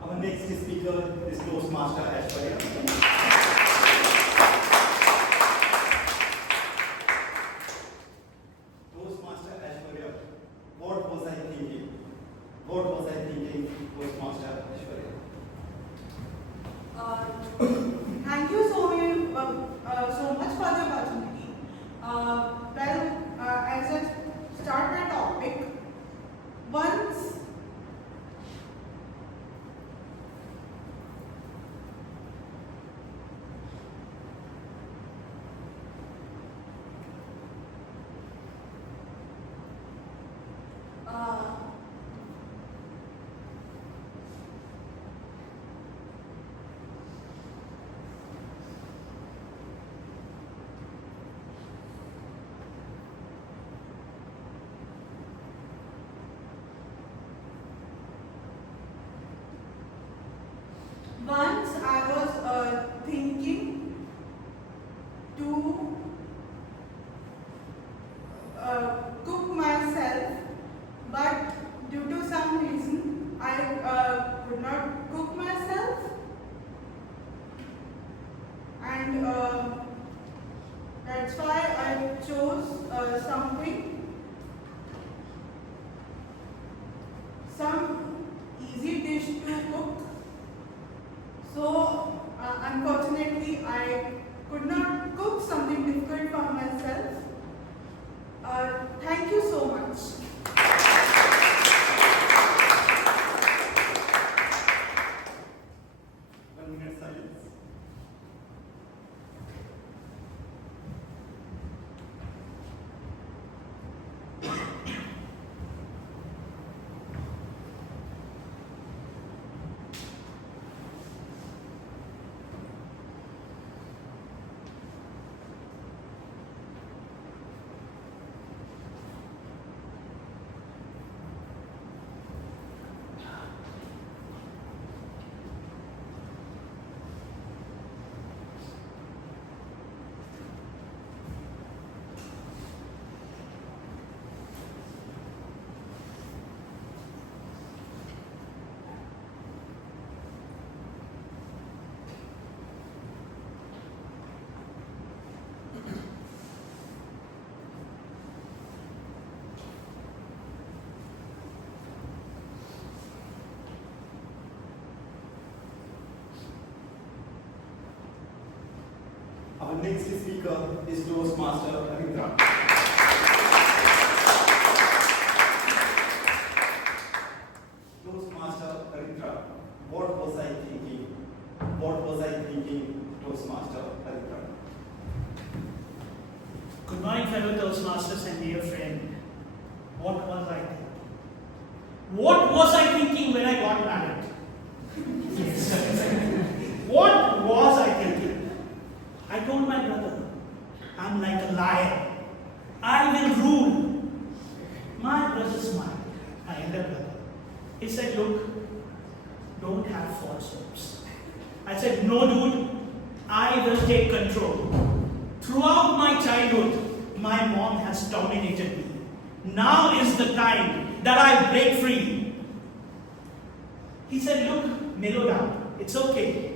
Our next speaker is Toastmaster Aishwarya. Toastmaster Aishwarya, what was I thinking? What was I thinking, Toastmaster Aishwarya? Thank you so much for the opportunity. As I start my topic, once That's why I chose some easy dish to cook. So unfortunately, I could not cook something difficult for myself. Thank you so much. 1 minute silence. Our next speaker is Toastmaster Aritra. Toastmaster Aritra, what was I thinking? What was I thinking, Toastmaster Aritra? Good morning, fellow Toastmasters and dear friend. What was I thinking? What was I thinking when I got married? What was I thinking? I told my brother, I'm like a lion. I will rule. My brother smiled, my elder brother. He said, look, don't have false hopes. I said, no dude, I will take control. Throughout my childhood, my mom has dominated me. Now is the time that I break free. He said, look, mellow down. It's okay.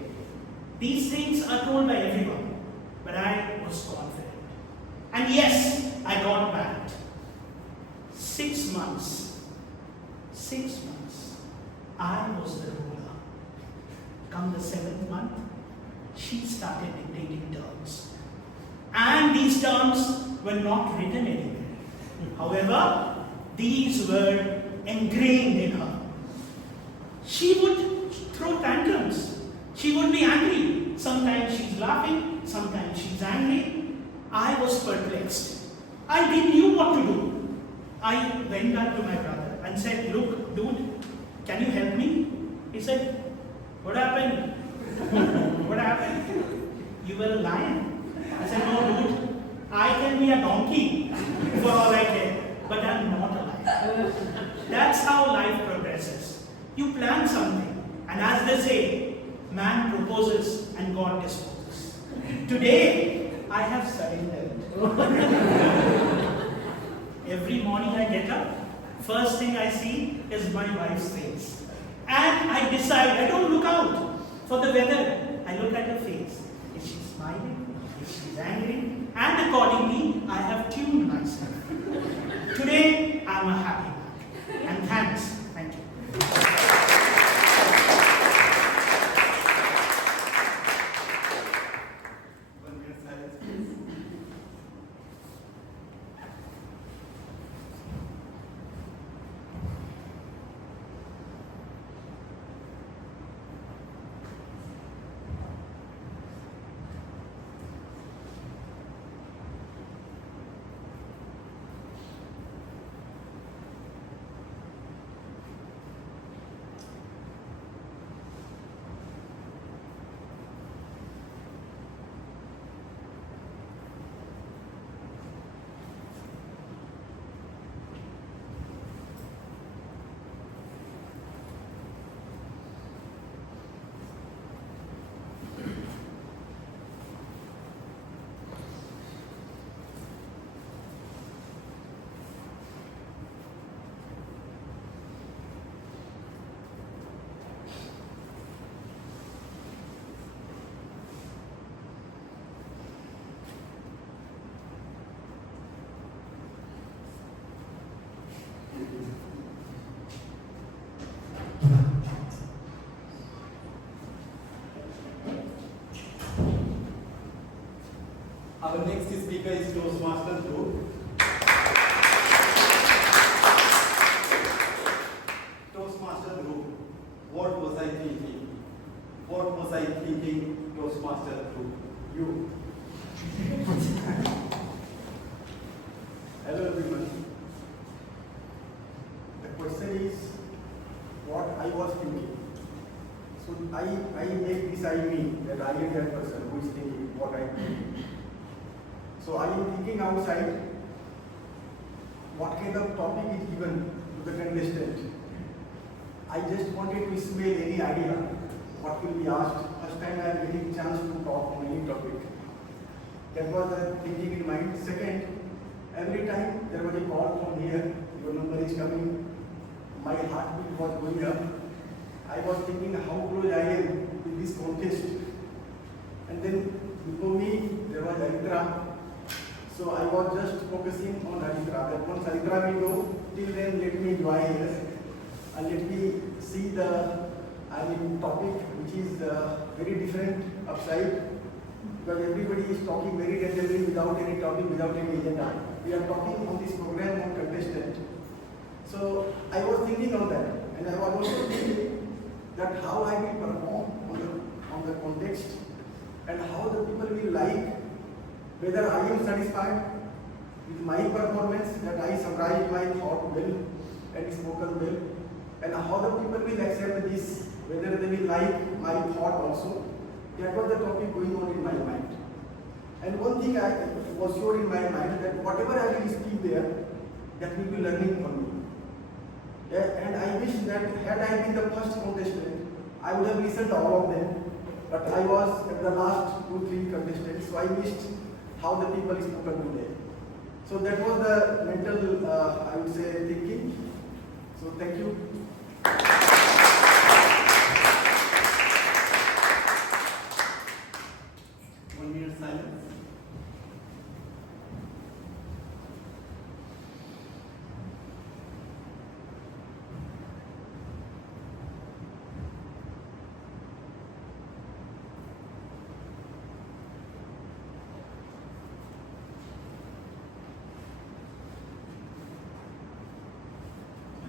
These things are told by everyone. But I was confident. And yes, I got married. 6 months. 6 months. I was the ruler. Come the 7th month, she started dictating terms. And these terms were not written anywhere. However, these were ingrained in her. She would throw tantrums. She would be angry. Sometimes she's laughing, sometimes she's angry. I was perplexed. I didn't know what to do. I went back to my brother and said, look, dude, can you help me? He said, what happened? What happened? You were a lion. I said, no, dude, I can be a donkey for all I care, but I'm not a lion. That's how life progresses. You plan something, and as they say, man proposes and God disposes. Today, I have surrendered. Every morning I get up, first thing I see is my wife's face. And I decide, I don't look out for the weather. I look at her face. Is she smiling? Is she angry? And accordingly, I have tuned myself. Today, I'm a happy man. And thanks. Thank you. Our next speaker is Toastmasters group. Toastmasters group. What was I thinking? What was I thinking, Toastmasters group? You. Hello everyone. The question is what I was thinking. So I make beside me that I am that person who is thinking what I am thinking. So I am thinking outside what kind of topic is given to the contestant. I just wanted to smell any idea what will be asked. First time I am getting chance to talk on any topic. That was the thinking in mind. Second, every time there was a call from here, your number is coming, my heartbeat was going up. I was thinking how close I am with this contest. And then before me, there was Aritra. So I was just focusing on Aritra. That once Aritra will go, till then let me enjoy here. And let me see the topic which is very different upside. Because everybody is talking very randomly without any topic, without any agenda. We are talking on this program on contestant. So I was thinking on that, and I was also thinking that how I will perform on the context, and how the people will like, whether I am satisfied with my performance, that I summarize my thought well and spoken well, and how the people will accept this, whether they will like my thought also. That was the topic going on in my mind. And one thing I was sure in my mind, that whatever I will speak there, that will be learning for me. And I wish that had I been the first contestant, I would have listened to all of them. But I was at the last 2-3 contestants, so I missed how the people spoken today. So that was the mental, I would say, thinking. So thank you. 1 minute silence.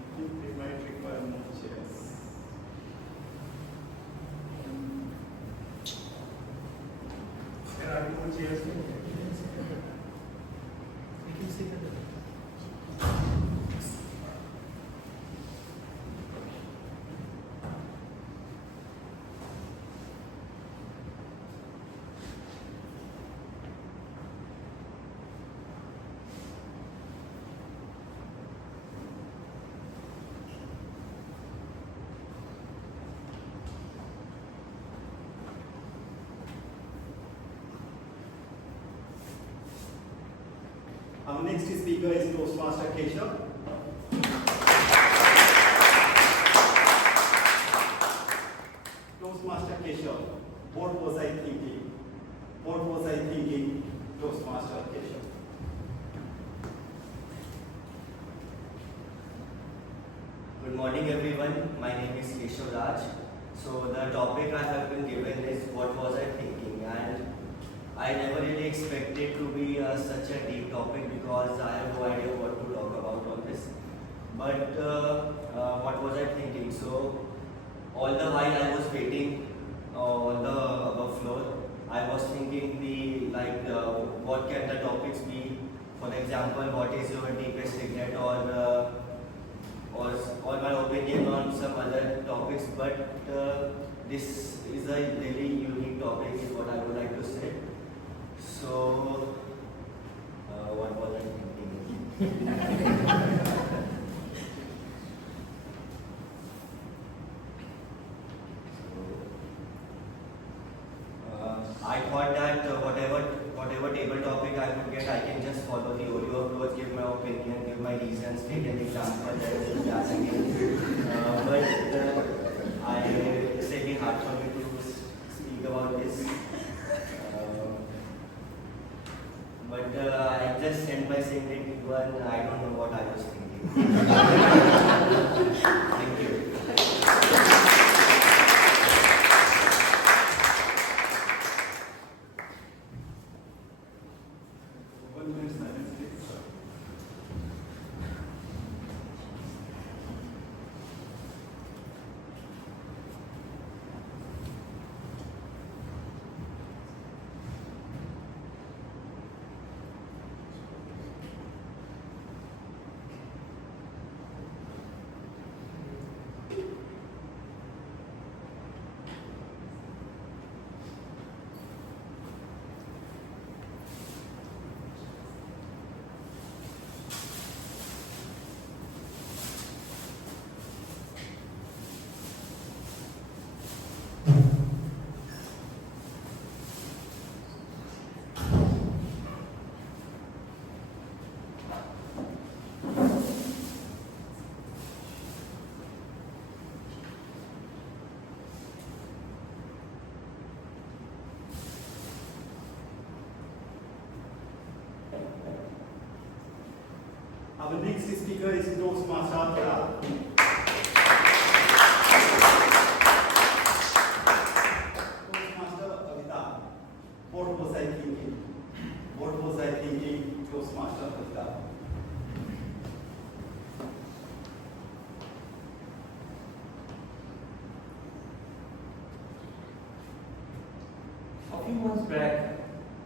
I think we might require more chairs. There are no chairs. Our next speaker is Toastmaster Keshav. Toastmaster Keshav, what was I thinking? What was I thinking, Toastmaster Keshav? Good morning everyone, my name is Keshav Raj. So the topic I have been given is what was I thinking, and I never really expected to be such a deep topic because I have no idea what to talk about on this. But what was I thinking? So all the while I was waiting on the above floor, I was thinking what can the topics be? For example, what is your deepest regret, or my opinion on some other topics. But this is a really unique topic, is what I would like to say. So, what was I thinking? I thought that whatever table topic I would get, I can just follow the audio approach, give my opinion, give my reasons, take an example, then class again. But it's really hard for me to speak about this. But I just end by saying that one, I don't know what I was thinking. Thank you. speaker is Toastmaster. Toastmaster Avita. What was I thinking? What was I thinking, Toastmaster Avita? A few months back,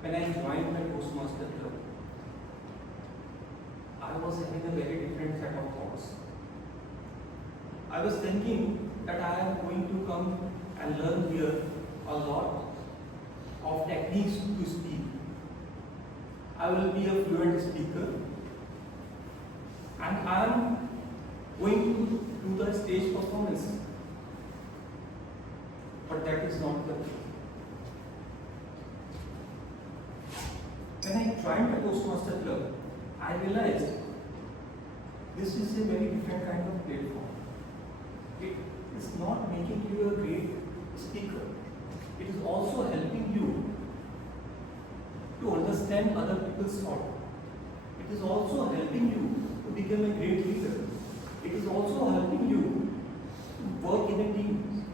when I joined my Toastmaster club, I was having a very different set of thoughts. I was thinking that I am going to come and learn here a lot of techniques to speak. I will be a fluent speaker and I am going to do the stage performance. But that is not the truth. When I joined the Toastmaster club, I realized this is a very different kind of platform. It is not making you a great speaker. It is also helping you to understand other people's thought. It is also helping you to become a great leader. It is also helping you to work in a team.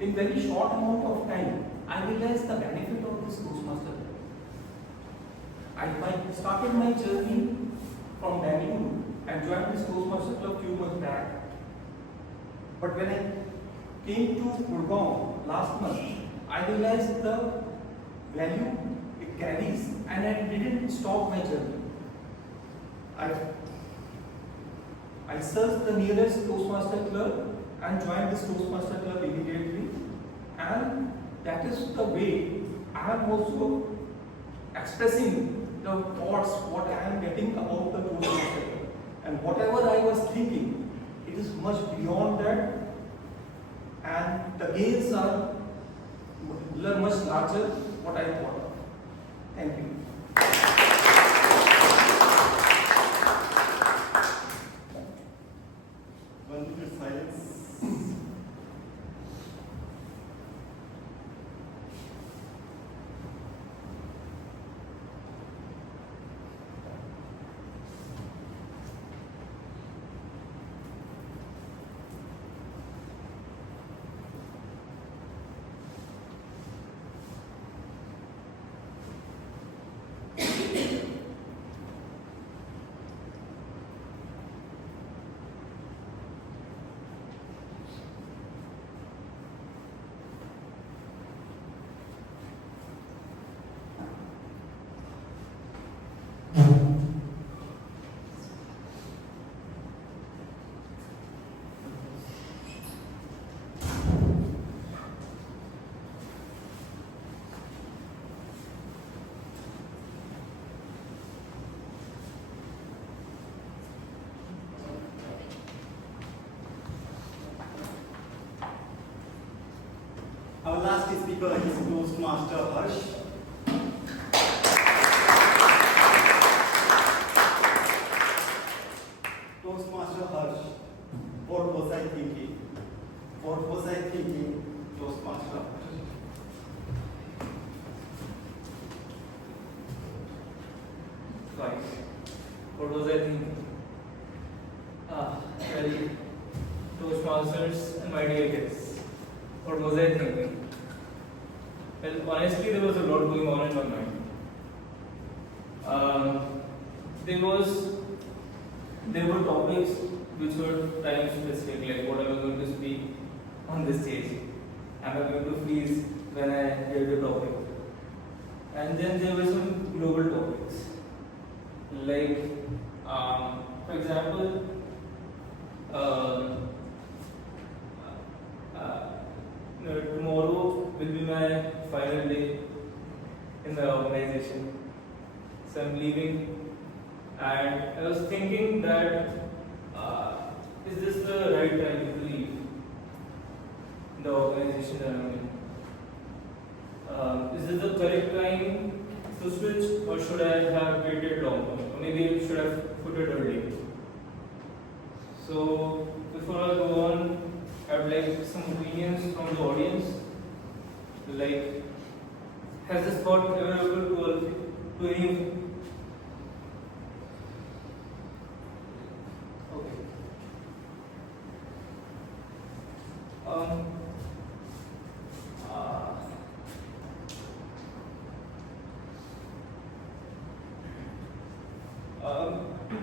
In very short amount of time, I realized the benefit of this Toastmaster. I started my journey from Bangalore and joined this Toastmaster club few months back. But when I came to Gurgaon last month, I realized the value it carries and I didn't stop my journey. I searched the nearest Toastmaster club and joined this Toastmaster club immediately, and that is the way I am also expressing the thoughts, what I am getting about the Toastmaster club. And whatever I was thinking, it is much beyond that, and the gains are much larger what I thought of. Thank you. 1 minute silence. Our last speaker is Toastmaster Harsh. Toastmaster Harsh, what was I thinking? What was I thinking, Toastmaster Harsh? Right. What was I thinking? Well, Toastmasters and my dear guests, what was I thinking? Well, honestly, there was a lot going on in my mind. There were topics which were time specific, like what am I going to speak on this stage? Am I going to freeze when I hear the topic? And then there were some global topics, like, for example, tomorrow will be my final day in the organization. So I'm leaving, and I was thinking that is this the right time to leave the organization that I'm in? Is this the correct time to switch, or should I have waited longer? Or maybe I should have put it early. So before I go on, I would like some opinions from the audience. Like, has this thought ever occurred to any of you?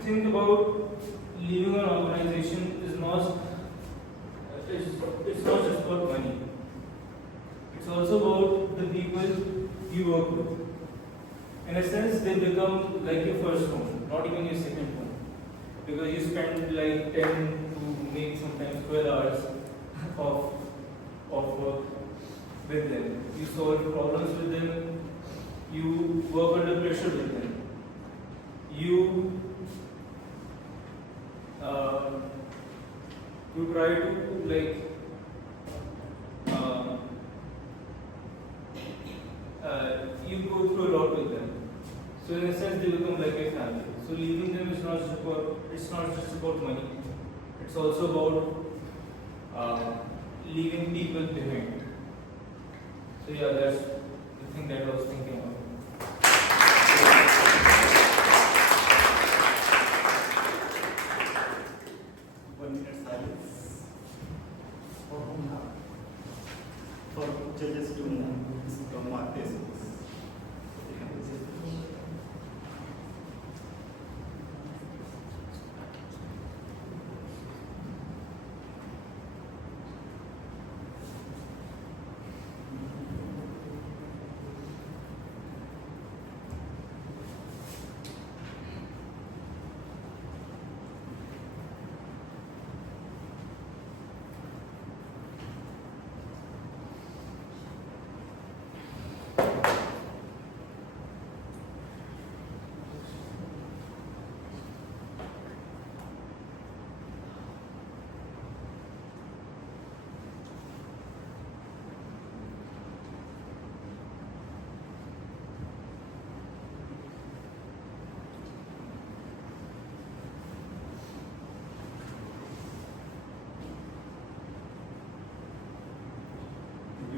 think about leaving an organization is not it's not just about money. It's also about the people you work with. In a sense, they become like your first home, not even your second home. Because you spend like 10 to maybe sometimes 12 hours of work with them. You solve problems with them, you work under pressure with them. You try to you go through a lot with them. So in a sense, they become like a family. So leaving them is not just about money. It's also about leaving people behind. So yeah, that's the thing that I was thinking about. 1 minute silence. For whom now? For judges to mark this.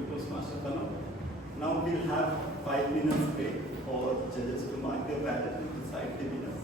Toastmaster Kano. Now we'll have 5 minutes break for judges to mark their ballot and decide the winners.